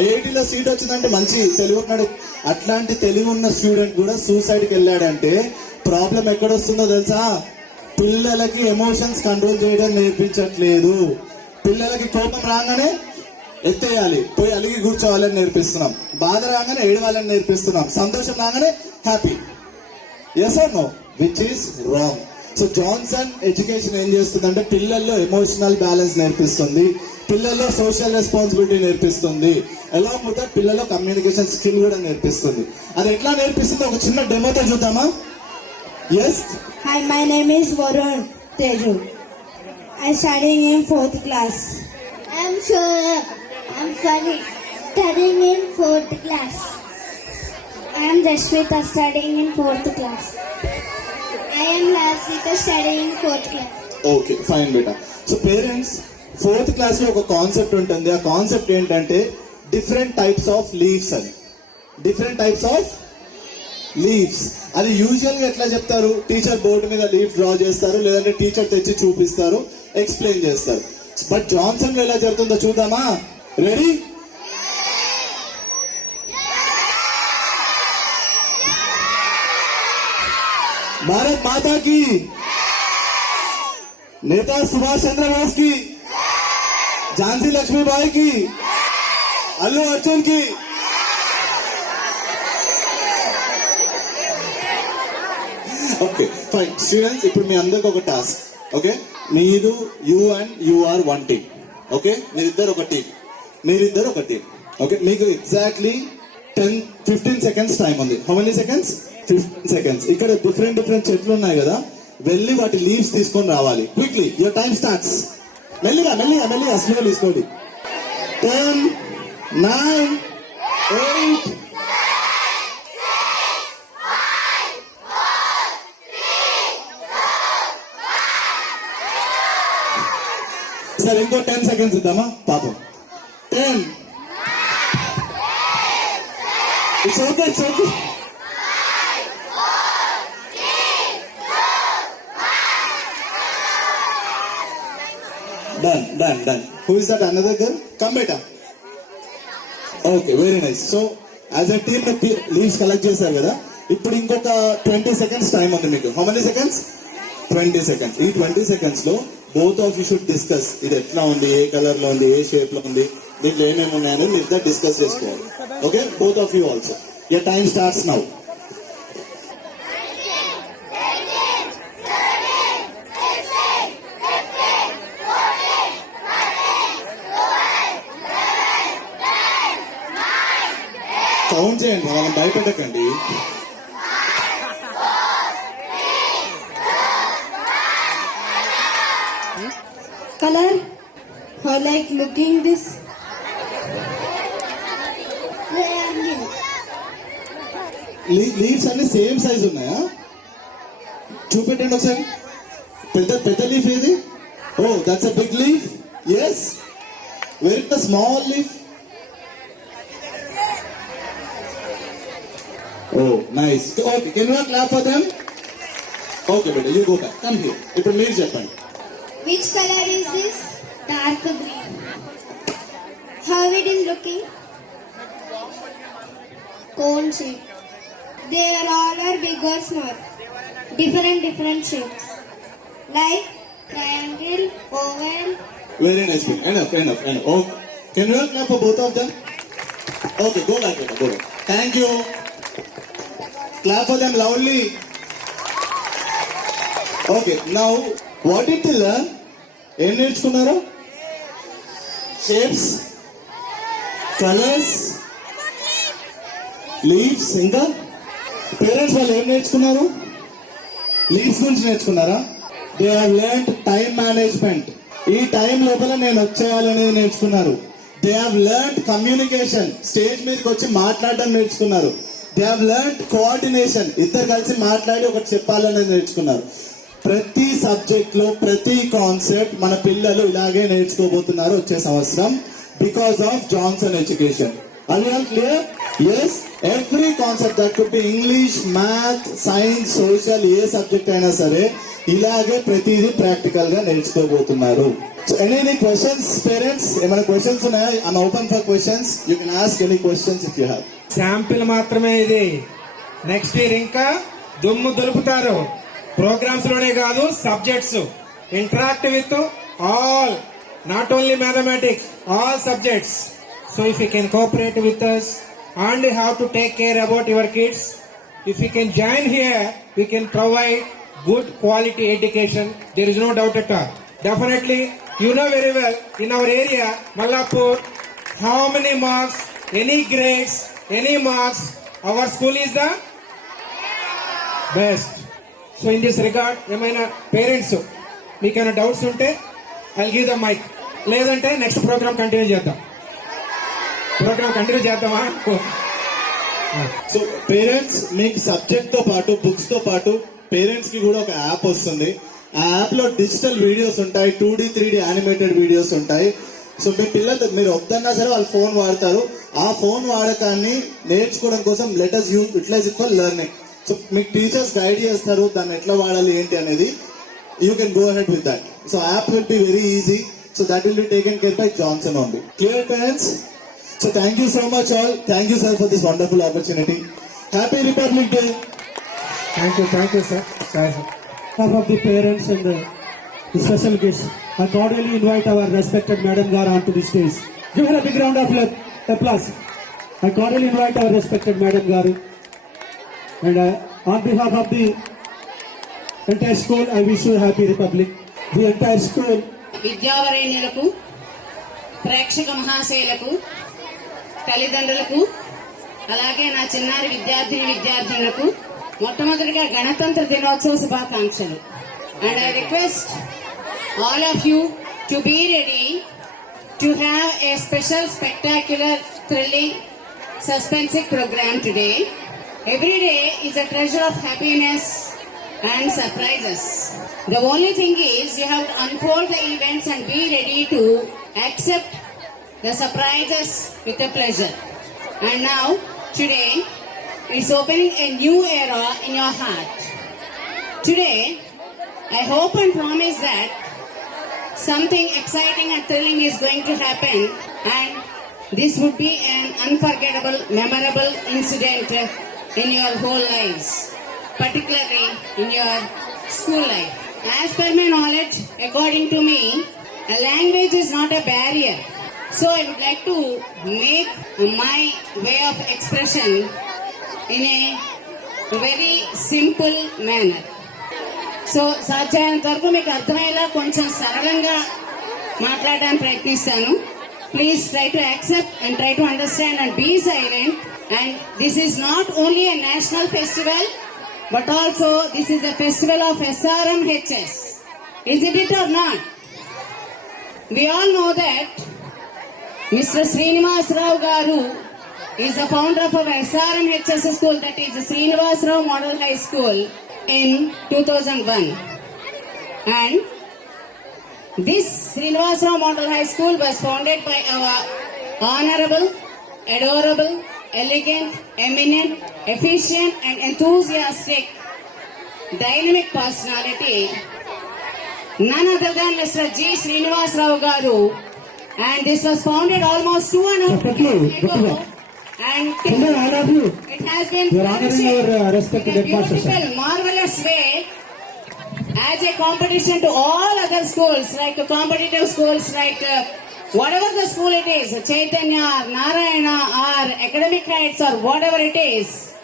ఐఐటిలో సీట్ వచ్చిందంటే మంచి తెలివి ఉన్నాడు. అట్లాంటి తెలివి ఉన్న స్టూడెంట్ కూడా సూసైడ్కి వెళ్ళాడంటే ప్రాబ్లం ఎక్కడొస్తుందో తెలుసా? పిల్లలకి ఎమోషన్స్ కంట్రోల్ చేయడం నేర్పించట్లేదు. పిల్లలకి కోపం రాగానే ఎత్తేయాలి, పోయి అలిగి కూర్చోవాలని నేర్పిస్తున్నాం. బాధ రాగానే ఏడవాలని నేర్పిస్తున్నాం. సంతోషం రాగానే happy. Yes or no? Which is wrong. So Johnson education ఏం చేస్తుందంటే పిల్లల్లో ఎమోషనల్ బ్యాలెన్స్ నేర్పిస్తుంది, పిల్లల్లో సోషల్ రెస్పాన్సిబిలిటీ నేర్పిస్తుంది, అలాంగ్ విత్ దట్ పిల్లల్లో కమ్యూనికేషన్ స్కిల్ కూడా నేర్పిస్తుంది. అది ఎట్లా నేర్పిస్తుందో ఒక చిన్న డెమోతో చూద్దామా? Yes. Hi, my name is Varun Teju. I'm studying in 4th class. I'm sure I'm funny. Studying in 4th class. I am Jashwita studying in 4th class. I am Lasvita studying in 4th class. Okay, fine beta. So parents, 4th class లో ఒక కాన్సెప్ట్ ఉంటుంది. ఆ కాన్సెప్ట్ ఏంటంటే different types of leaves అని. Different types of leaves. అది యూజువల్ గా ఎట్లా చెప్తారు? టీచర్ బోర్డు మీద లీవ్ డ్రా చేస్తారు, లేదంటే టీచర్ తెచ్చి చూపిస్తారు, ఎక్స్ప్లెయిన్ చేస్తారు. బట్ జాన్సన్ లో ఎలా జరుగుతుందో చూద్దామా? రెడీ? भारत माता की, नेता सुभाष चंद्र बोस की, झांसी लक्ष्मीबाई की, अल्लू अर्जुन की. ఓకే ఫైన్ స్టూడెంట్స్, ఇప్పుడు మీ అందరికి ఒక టాస్క్. ఓకే, మీరు you and you are one team. Okay, మీరిద్దరు ఒక టీం, మీరిద్దరు ఒక టీం. ఓకే, మీకు ఎగ్జాక్ట్లీ 10-15 seconds టైం ఉంది. How many seconds? 15 seconds. ఇక్కడ డిఫరెంట్ చెట్లు ఉన్నాయి కదా, వెళ్ళి వాటి లీవ్స్ తీసుకొని రావాలి. Quickly, your time starts. మెల్లిగా మెల్లిగా మెల్లిగా స్లో తీసుకోండి. 10, 9, 8. సరే, ఇంకో 10 seconds ఇద్దామా పాపం. 10. It's okay, it's okay. Done. Who is that another girl? Come beta. Okay, very nice. So as a team leaves collect చేశారు కదా, ఇప్పుడు ఇంకొక 20 seconds టైం ఉంది మీకు. How many seconds? 20 seconds. ఈ 20 seconds లో both of you should discuss ఇది ఎట్లా ఉంది, ఏ కలర్ లో ఉంది, ఏ షేప్ లో ఉంది, దీంట్లో ఏమేమి ఉన్నాయని మీరు ఇద్దరు డిస్కస్ చేసుకోవాలి. Okay, both of you also. Your time starts now. Count చేయండి, వాళ్ళని భయపెట్టకండి. Color? Or like looking this? Triangle. Leaves అన్ని సేమ్ సైజ్ ఉన్నాయా? చూపెట్టండి ఒకసారి. పెద్ద లీఫ్ ఏది? Oh, that's a big leaf. Yes. Where is the small leaf? Oh, nice. Okay, can you clap for them? Okay, beta, you go back. Come here. ఇప్పుడు మీరు చెప్పండి. Which color is this? Dark green. How it is looking? Cone shape. They are all are big or small. Different shapes. Like triangle, oval. Very nice. Enough. Oh, can you clap for both of them? Okay, go back, beta, go back. Thank you. Clap for them loudly. Okay, now what did you learn? ఏం నేర్చుకున్నారు? Shapes, colours, leaves. ఇంకా పేరెంట్స్ వాళ్ళు ఏం నేర్చుకున్నారు? లీవ్స్ గురించి నేర్చుకున్నారా? They have learned time management. ఈ టైం లోపల నేను వచ్చేయాలనేది నేర్చుకున్నారు. They have learned communication. Stage మీదకి వచ్చి మాట్లాడడం నేర్చుకున్నారు. They have learned coordination. ఇద్దరు కలిసి మాట్లాడి ఒకటి చెప్పాలనేది నేర్చుకున్నారు. ప్రతి సబ్జెక్ట్ లో ప్రతి కాన్సెప్ట్ మన పిల్లలు ఇలాగే నేర్చుకోబోతున్నారు వచ్చే సంవత్సరం, because of Johnson education. Are you all clear? Yes, every concept that could be English, math, science, social, ఏ సబ్జెక్ట్ అయినా సరే ఇలాగే ప్రతిదీ ప్రాక్టికల్ గా నేర్చుకోబోతున్నారు. So any questions, parents? ఏమైనా క్వశ్చన్స్ ఉన్నాయా? I'm open for questions. You can ask any questions if you have. Sample మాత్రమే ఇది. నెక్స్ట్ ఇయర్ ఇంకా దుమ్ము దులుపుతారు. ప్రోగ్రామ్స్ లోనే కాదు, subjects interact with all, not only mathematics, all subjects. So if you can cooperate with us and you have to take care about your kids, if you can join here, we can provide good quality education. There is no doubt at all. Definitely, you know very well, in our area, Mallapur, how many marks, any grades, any marks, our school is the best. So in this regard, ఏమైనా పేరెంట్స్ మీకైనా డౌట్స్ ఉంటే I'll give the mic. లేదంటే next programme continue చేద్దాం. So parents, మీకు సబ్జెక్ట్ తో పాటు బుక్స్ తో పాటు పేరెంట్స్ కి కూడా ఒక యాప్ వస్తుంది. ఆ యాప్ లో డిజిటల్ వీడియోస్ ఉంటాయి, 2D 3D యానిమేటెడ్ వీడియోస్ ఉంటాయి. సో మీ పిల్లలు మీరు వద్దన్నా సరే వాళ్ళు ఫోన్ వాడతారు. ఆ ఫోన్ వాడకాన్ని నేర్చుకోవడం కోసం let us utilize it for learning. So మీకు టీచర్స్ గైడ్ చేస్తారు దాన్ని ఎట్లా వాడాలి ఏంటి అనేది. You can go ahead with that. So app will be very easy. So that will be taken care by Johnson only. Clear parents? So thank you so much all. Thank you sir for this wonderful opportunity. Happy Republic Day. Thank you sir. Of the parents and the special guests, I cordially invite our respected Madam Gar onto the stage. Give her a big round of applause. I cordially invite our respected Madam Gar, and on behalf of the entire school, I wish you a happy Republic. The entire school. విద్యావరేణ్యులకు, ప్రేక్షక మహాశయులకు, తల్లిదండ్రులకు, అలాగే నా చిన్నారి విద్యార్థులకు మొట్టమొదటిగా గణతంత్ర దినోత్సవ శుభాకాంక్షలు. And I request all of you to be ready to have a special spectacular thrilling suspensive program today. Every day is a treasure of happiness and surprises. The only thing is you have to unfold the events and be ready to accept the surprises with a pleasure. And now, today, is opening a new era in your heart. Today, I hope and promise that something exciting and thrilling is going to happen, and this would be an unforgettable, memorable incident in your whole lives, particularly in your school life. As per my knowledge, according to me, a language is not a barrier. So I would like to make my way of expression in a very simple manner. So సాధ్యమైనంత వరకు మీకు అర్థమయ్యేలా కొంచెం సరళంగా మాట్లాడడానికి ప్రయత్నిస్తాను. Please try to accept and try to understand and be silent. And this is not only a national festival but also this is a festival of SRMHS. Is it or not? We all know that Mr. Srinivas Rao Garu is the founder of our SRMHS school, that is the Srinivas Rao Model High School in 2001. And this Srinivas Rao Model High School was founded by our honorable, adorable, elegant, eminent, efficient and enthusiastic, dynamic personality, none other than Mr. G. Srinivas Rao Garu. And this was founded almost 2.5 years ago. And it has been flourishing in a beautiful, marvelous way as a competition to all other schools, like competitive schools, like whatever the school it is, Chaitanya, Narayana, or Academic Heights, or whatever it is.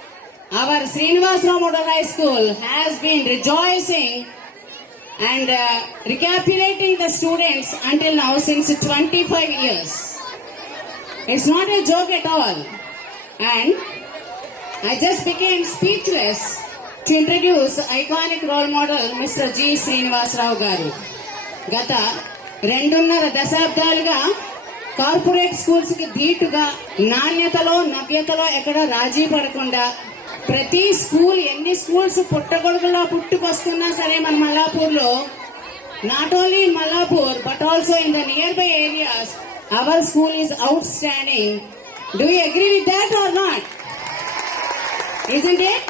Our Srinivas Rao Model High School has been rejoicing and recapitulating the students until now since 25 years. It's not a joke at all. And I just became speechless to introduce iconic role model Mr. G. Srinivas Rao Garu. గత 2.5 దశాబ్దాలుగా corporate schools కి ధీటుగా నాణ్యతలో నవ్యతలో ఎక్కడ రాజీ పడకుండా ప్రతి స్కూల్, ఎన్ని స్కూల్స్ పుట్టగొడుగులో పుట్టుకొస్తున్నా సరే మన మల్లాపూర్లో, not only in Mallapur but also in the nearby areas, our school is outstanding. Do you agree with that or not? Isn't it?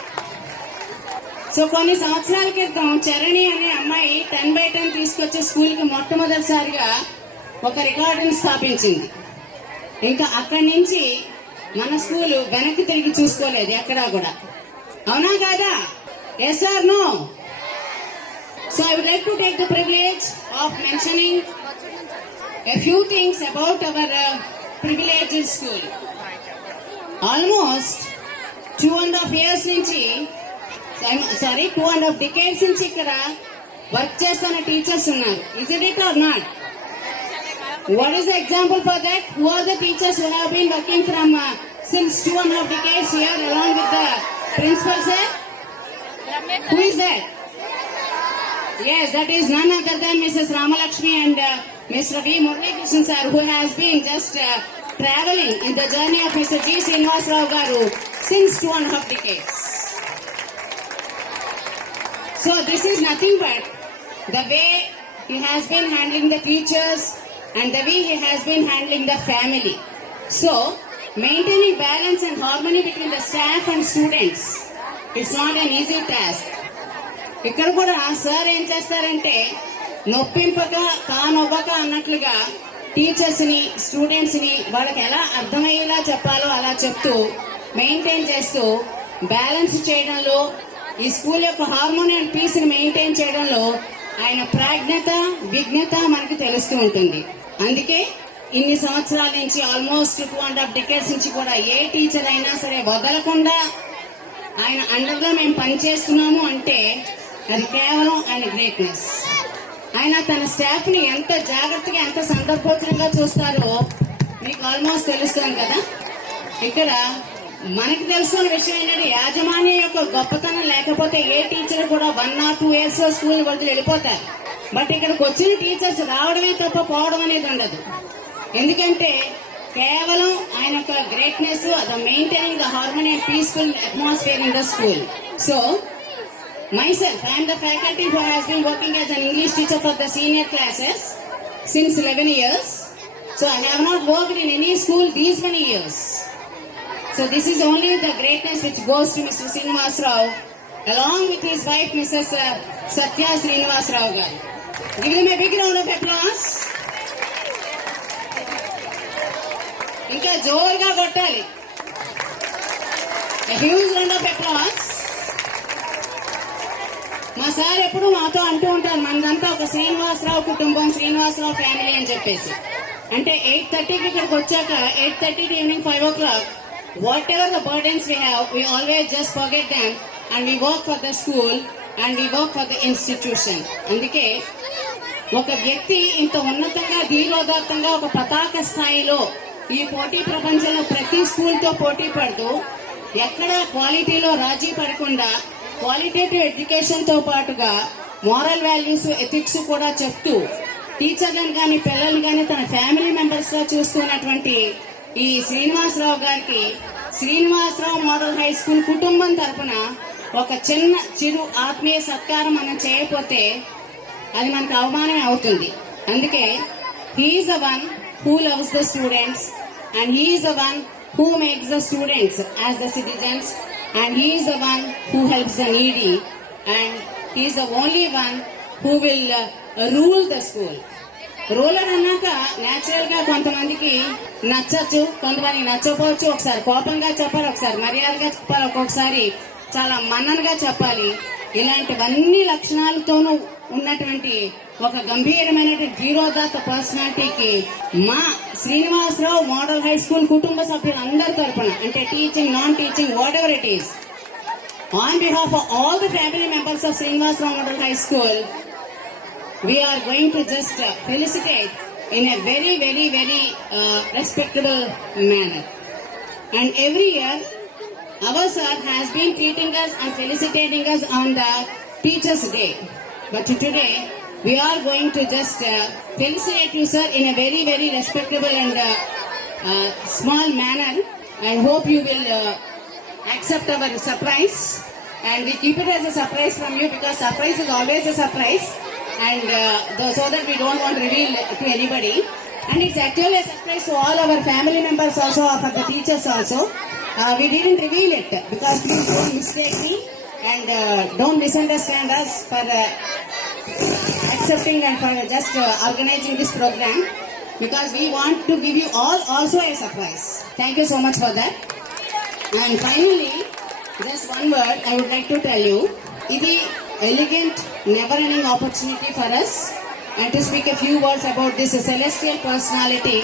So కొన్ని సంవత్సరాల క్రితం చరణి అనే అమ్మాయి 10/10 తీసుకొచ్చే స్కూల్ కి మొట్టమొదటిసారిగా ఒక రికార్డును స్థాపించింది. ఇంకా అక్కడి నుంచి మన స్కూల్ వెనక్కి తిరిగి చూసుకోలేదు ఎక్కడా కూడా. అవునా కాదా? Yes or no? So I would like to take the privilege of mentioning a few things about our privileged school. Almost 2.5 years నుంచి, 2.5 decades నుంచి ఇక్కడ వర్క్ చేస్తున్న టీచర్స్ ఉన్నారు. Is it or not? What is the example for that? Who are the teachers who have been working from since 2.5 decades here along with the principal sir? Who is that? Yes, that is none other than Mrs. Ramalakshmi and Mr. V. Murali Krishnan sir, who has been just traveling in the journey of Mr. G. Srinivas Rao Garu since 2.5 decades. So this is nothing but the way he has been handling the teachers and the way he has been handling the family. So maintaining balance and harmony between the staff and students, it's not an easy task. ఇక్కడ కూడా సార్ ఏం చేస్తారంటే నొప్పింపక కానొవ్వక అన్నట్లుగా టీచర్స్ ని, స్టూడెంట్స్ ని వాళ్ళకి ఎలా అర్థమయ్యేలా చెప్పాలో అలా చెప్తూ మెయింటైన్ చేస్తూ బ్యాలెన్స్ చేయడంలో, ఈ స్కూల్ యొక్క హార్మోని అండ్ పీస్ ని మెయింటైన్ చేయడంలో ఆయన ప్రాజ్ఞత, విజ్ఞత మనకు తెలుస్తూ ఉంటుంది. అందుకే ఇన్ని సంవత్సరాల నుంచి, ఆల్మోస్ట్ 2.5 decades నుంచి కూడా ఏ టీచర్ అయినా సరే వదలకుండా ఆయన అండర్గా మేము పనిచేస్తున్నాము అంటే అది కేవలం ఆయన గ్రేట్నెస్. ఆయన తన స్టాఫ్ ని ఎంత జాగ్రత్తగా, ఎంత సందర్భోచితంగా చూస్తారో మీకు ఆల్మోస్ట్ తెలుస్తుంది కదా. ఇక్కడ మనకు తెలుస్తున్న విషయం ఏంటంటే యాజమాన్యం యొక్క గొప్పతనం లేకపోతే ఏ టీచర్ కూడా 1 or 2 years లో స్కూల్ వదిలి వెళ్ళిపోతారు. బట్ ఇక్కడికి వచ్చిన టీచర్స్ రావడమే తప్ప పోవడం అనేది ఉండదు. ఎందుకంటే కేవలం ఆయన యొక్క greatness, the maintaining the harmony and peaceful atmosphere in the school. So myself, I am the faculty who has been working as an English teacher for the senior classes since 11 years. So I have not worked in any school these many years. So this is only the greatness which goes to Mr. Srinivas Rao along with his wife Mrs. Satya Srinivas Rao garu. Give them a big round of applause. ఇంకా జోరుగా కొట్టాలి. Huge round of applause. మా సార్ ఎప్పుడు మాతో అంటూ ఉంటారు, మనదంతా ఒక శ్రీనివాసరావు కుటుంబం, శ్రీనివాసరావు ఫ్యామిలీ అని చెప్పేసి. అంటే 8:30కి ఇక్కడికి వచ్చాక 8:30 to evening 5 o'clock, what ever the burdens we have, we always just forget them and we work for the school and we work for the institution. అందుకే ఒక వ్యక్తి ఇంత ఉన్నతంగా ధీరోదాత్తంగా ఒక పతాక స్థాయిలో ఈ పోటీ ప్రపంచంలో ప్రతి స్కూల్తో పోటీ పడుతూ ఎక్కడ క్వాలిటీలో రాజీ పడకుండా క్వాలిటేటివ్ ఎడ్యుకేషన్ తో పాటుగా మోరల్ వాల్యూస్, ఎథిక్స్ కూడా చెప్తూ టీచర్లను కానీ పిల్లల్ని కానీ తన ఫ్యామిలీ మెంబర్స్ గా చూస్తున్నటువంటి ఈ శ్రీనివాసరావు గారికి శ్రీనివాసరావు మోడల్ హై స్కూల్ కుటుంబం తరపున ఒక చిరు ఆత్మీయ సత్కారం మనం చేయకపోతే అది మనకు అవమానమే అవుతుంది. అందుకే he's the one who loves the students and he's the one who makes the students as the citizens, and he is the one who helps the needy, and he is the only one who will rule the school. Ruler అన్నాక natural గా కొంతమందికి నచ్చచ్చు, కొంతమందికి నచ్చకపోవచ్చు. ఒకసారి కోపంగా చెప్పాలి, ఒకసారి మర్యాదగా చెప్పాలి, ఒక్కొక్కసారి చాలా మన్ననగా చెప్పాలి. ఇలాంటివన్నీ లక్షణాలతోనూ ఉన్నటువంటి ఒక గంభీరమైనటువంటి ధీరోదాత్త పర్సనాలిటీకి మా శ్రీనివాసరావు మోడల్ హై స్కూల్ కుటుంబ సభ్యులందరి తరపున, అంటే teaching, non teaching, whatever it is, on behalf of all the family members of Srinivasarao model high school, we are going to just felicitate in a very, very, very respectable manner. And every year, our sir has been treating us and felicitating us on the Teachers' Day. But today, we are going to just felicitate you, sir, in a very, very respectable and small manner. I hope you will accept our surprise. And we keep it as a surprise from you, because surprise is always a surprise. And so that we don't want to reveal to anybody. And it's actually a surprise to all our family members also, for the teachers also. We didn't reveal it because please don't mistake me and don't misunderstand us for accepting and for just organizing this program, because we want to give you all also a surprise. Thank you so much for that. And finally, just one word I would like to tell you. Idi elegant, never-ending opportunity for us and to speak a few words about this celestial personality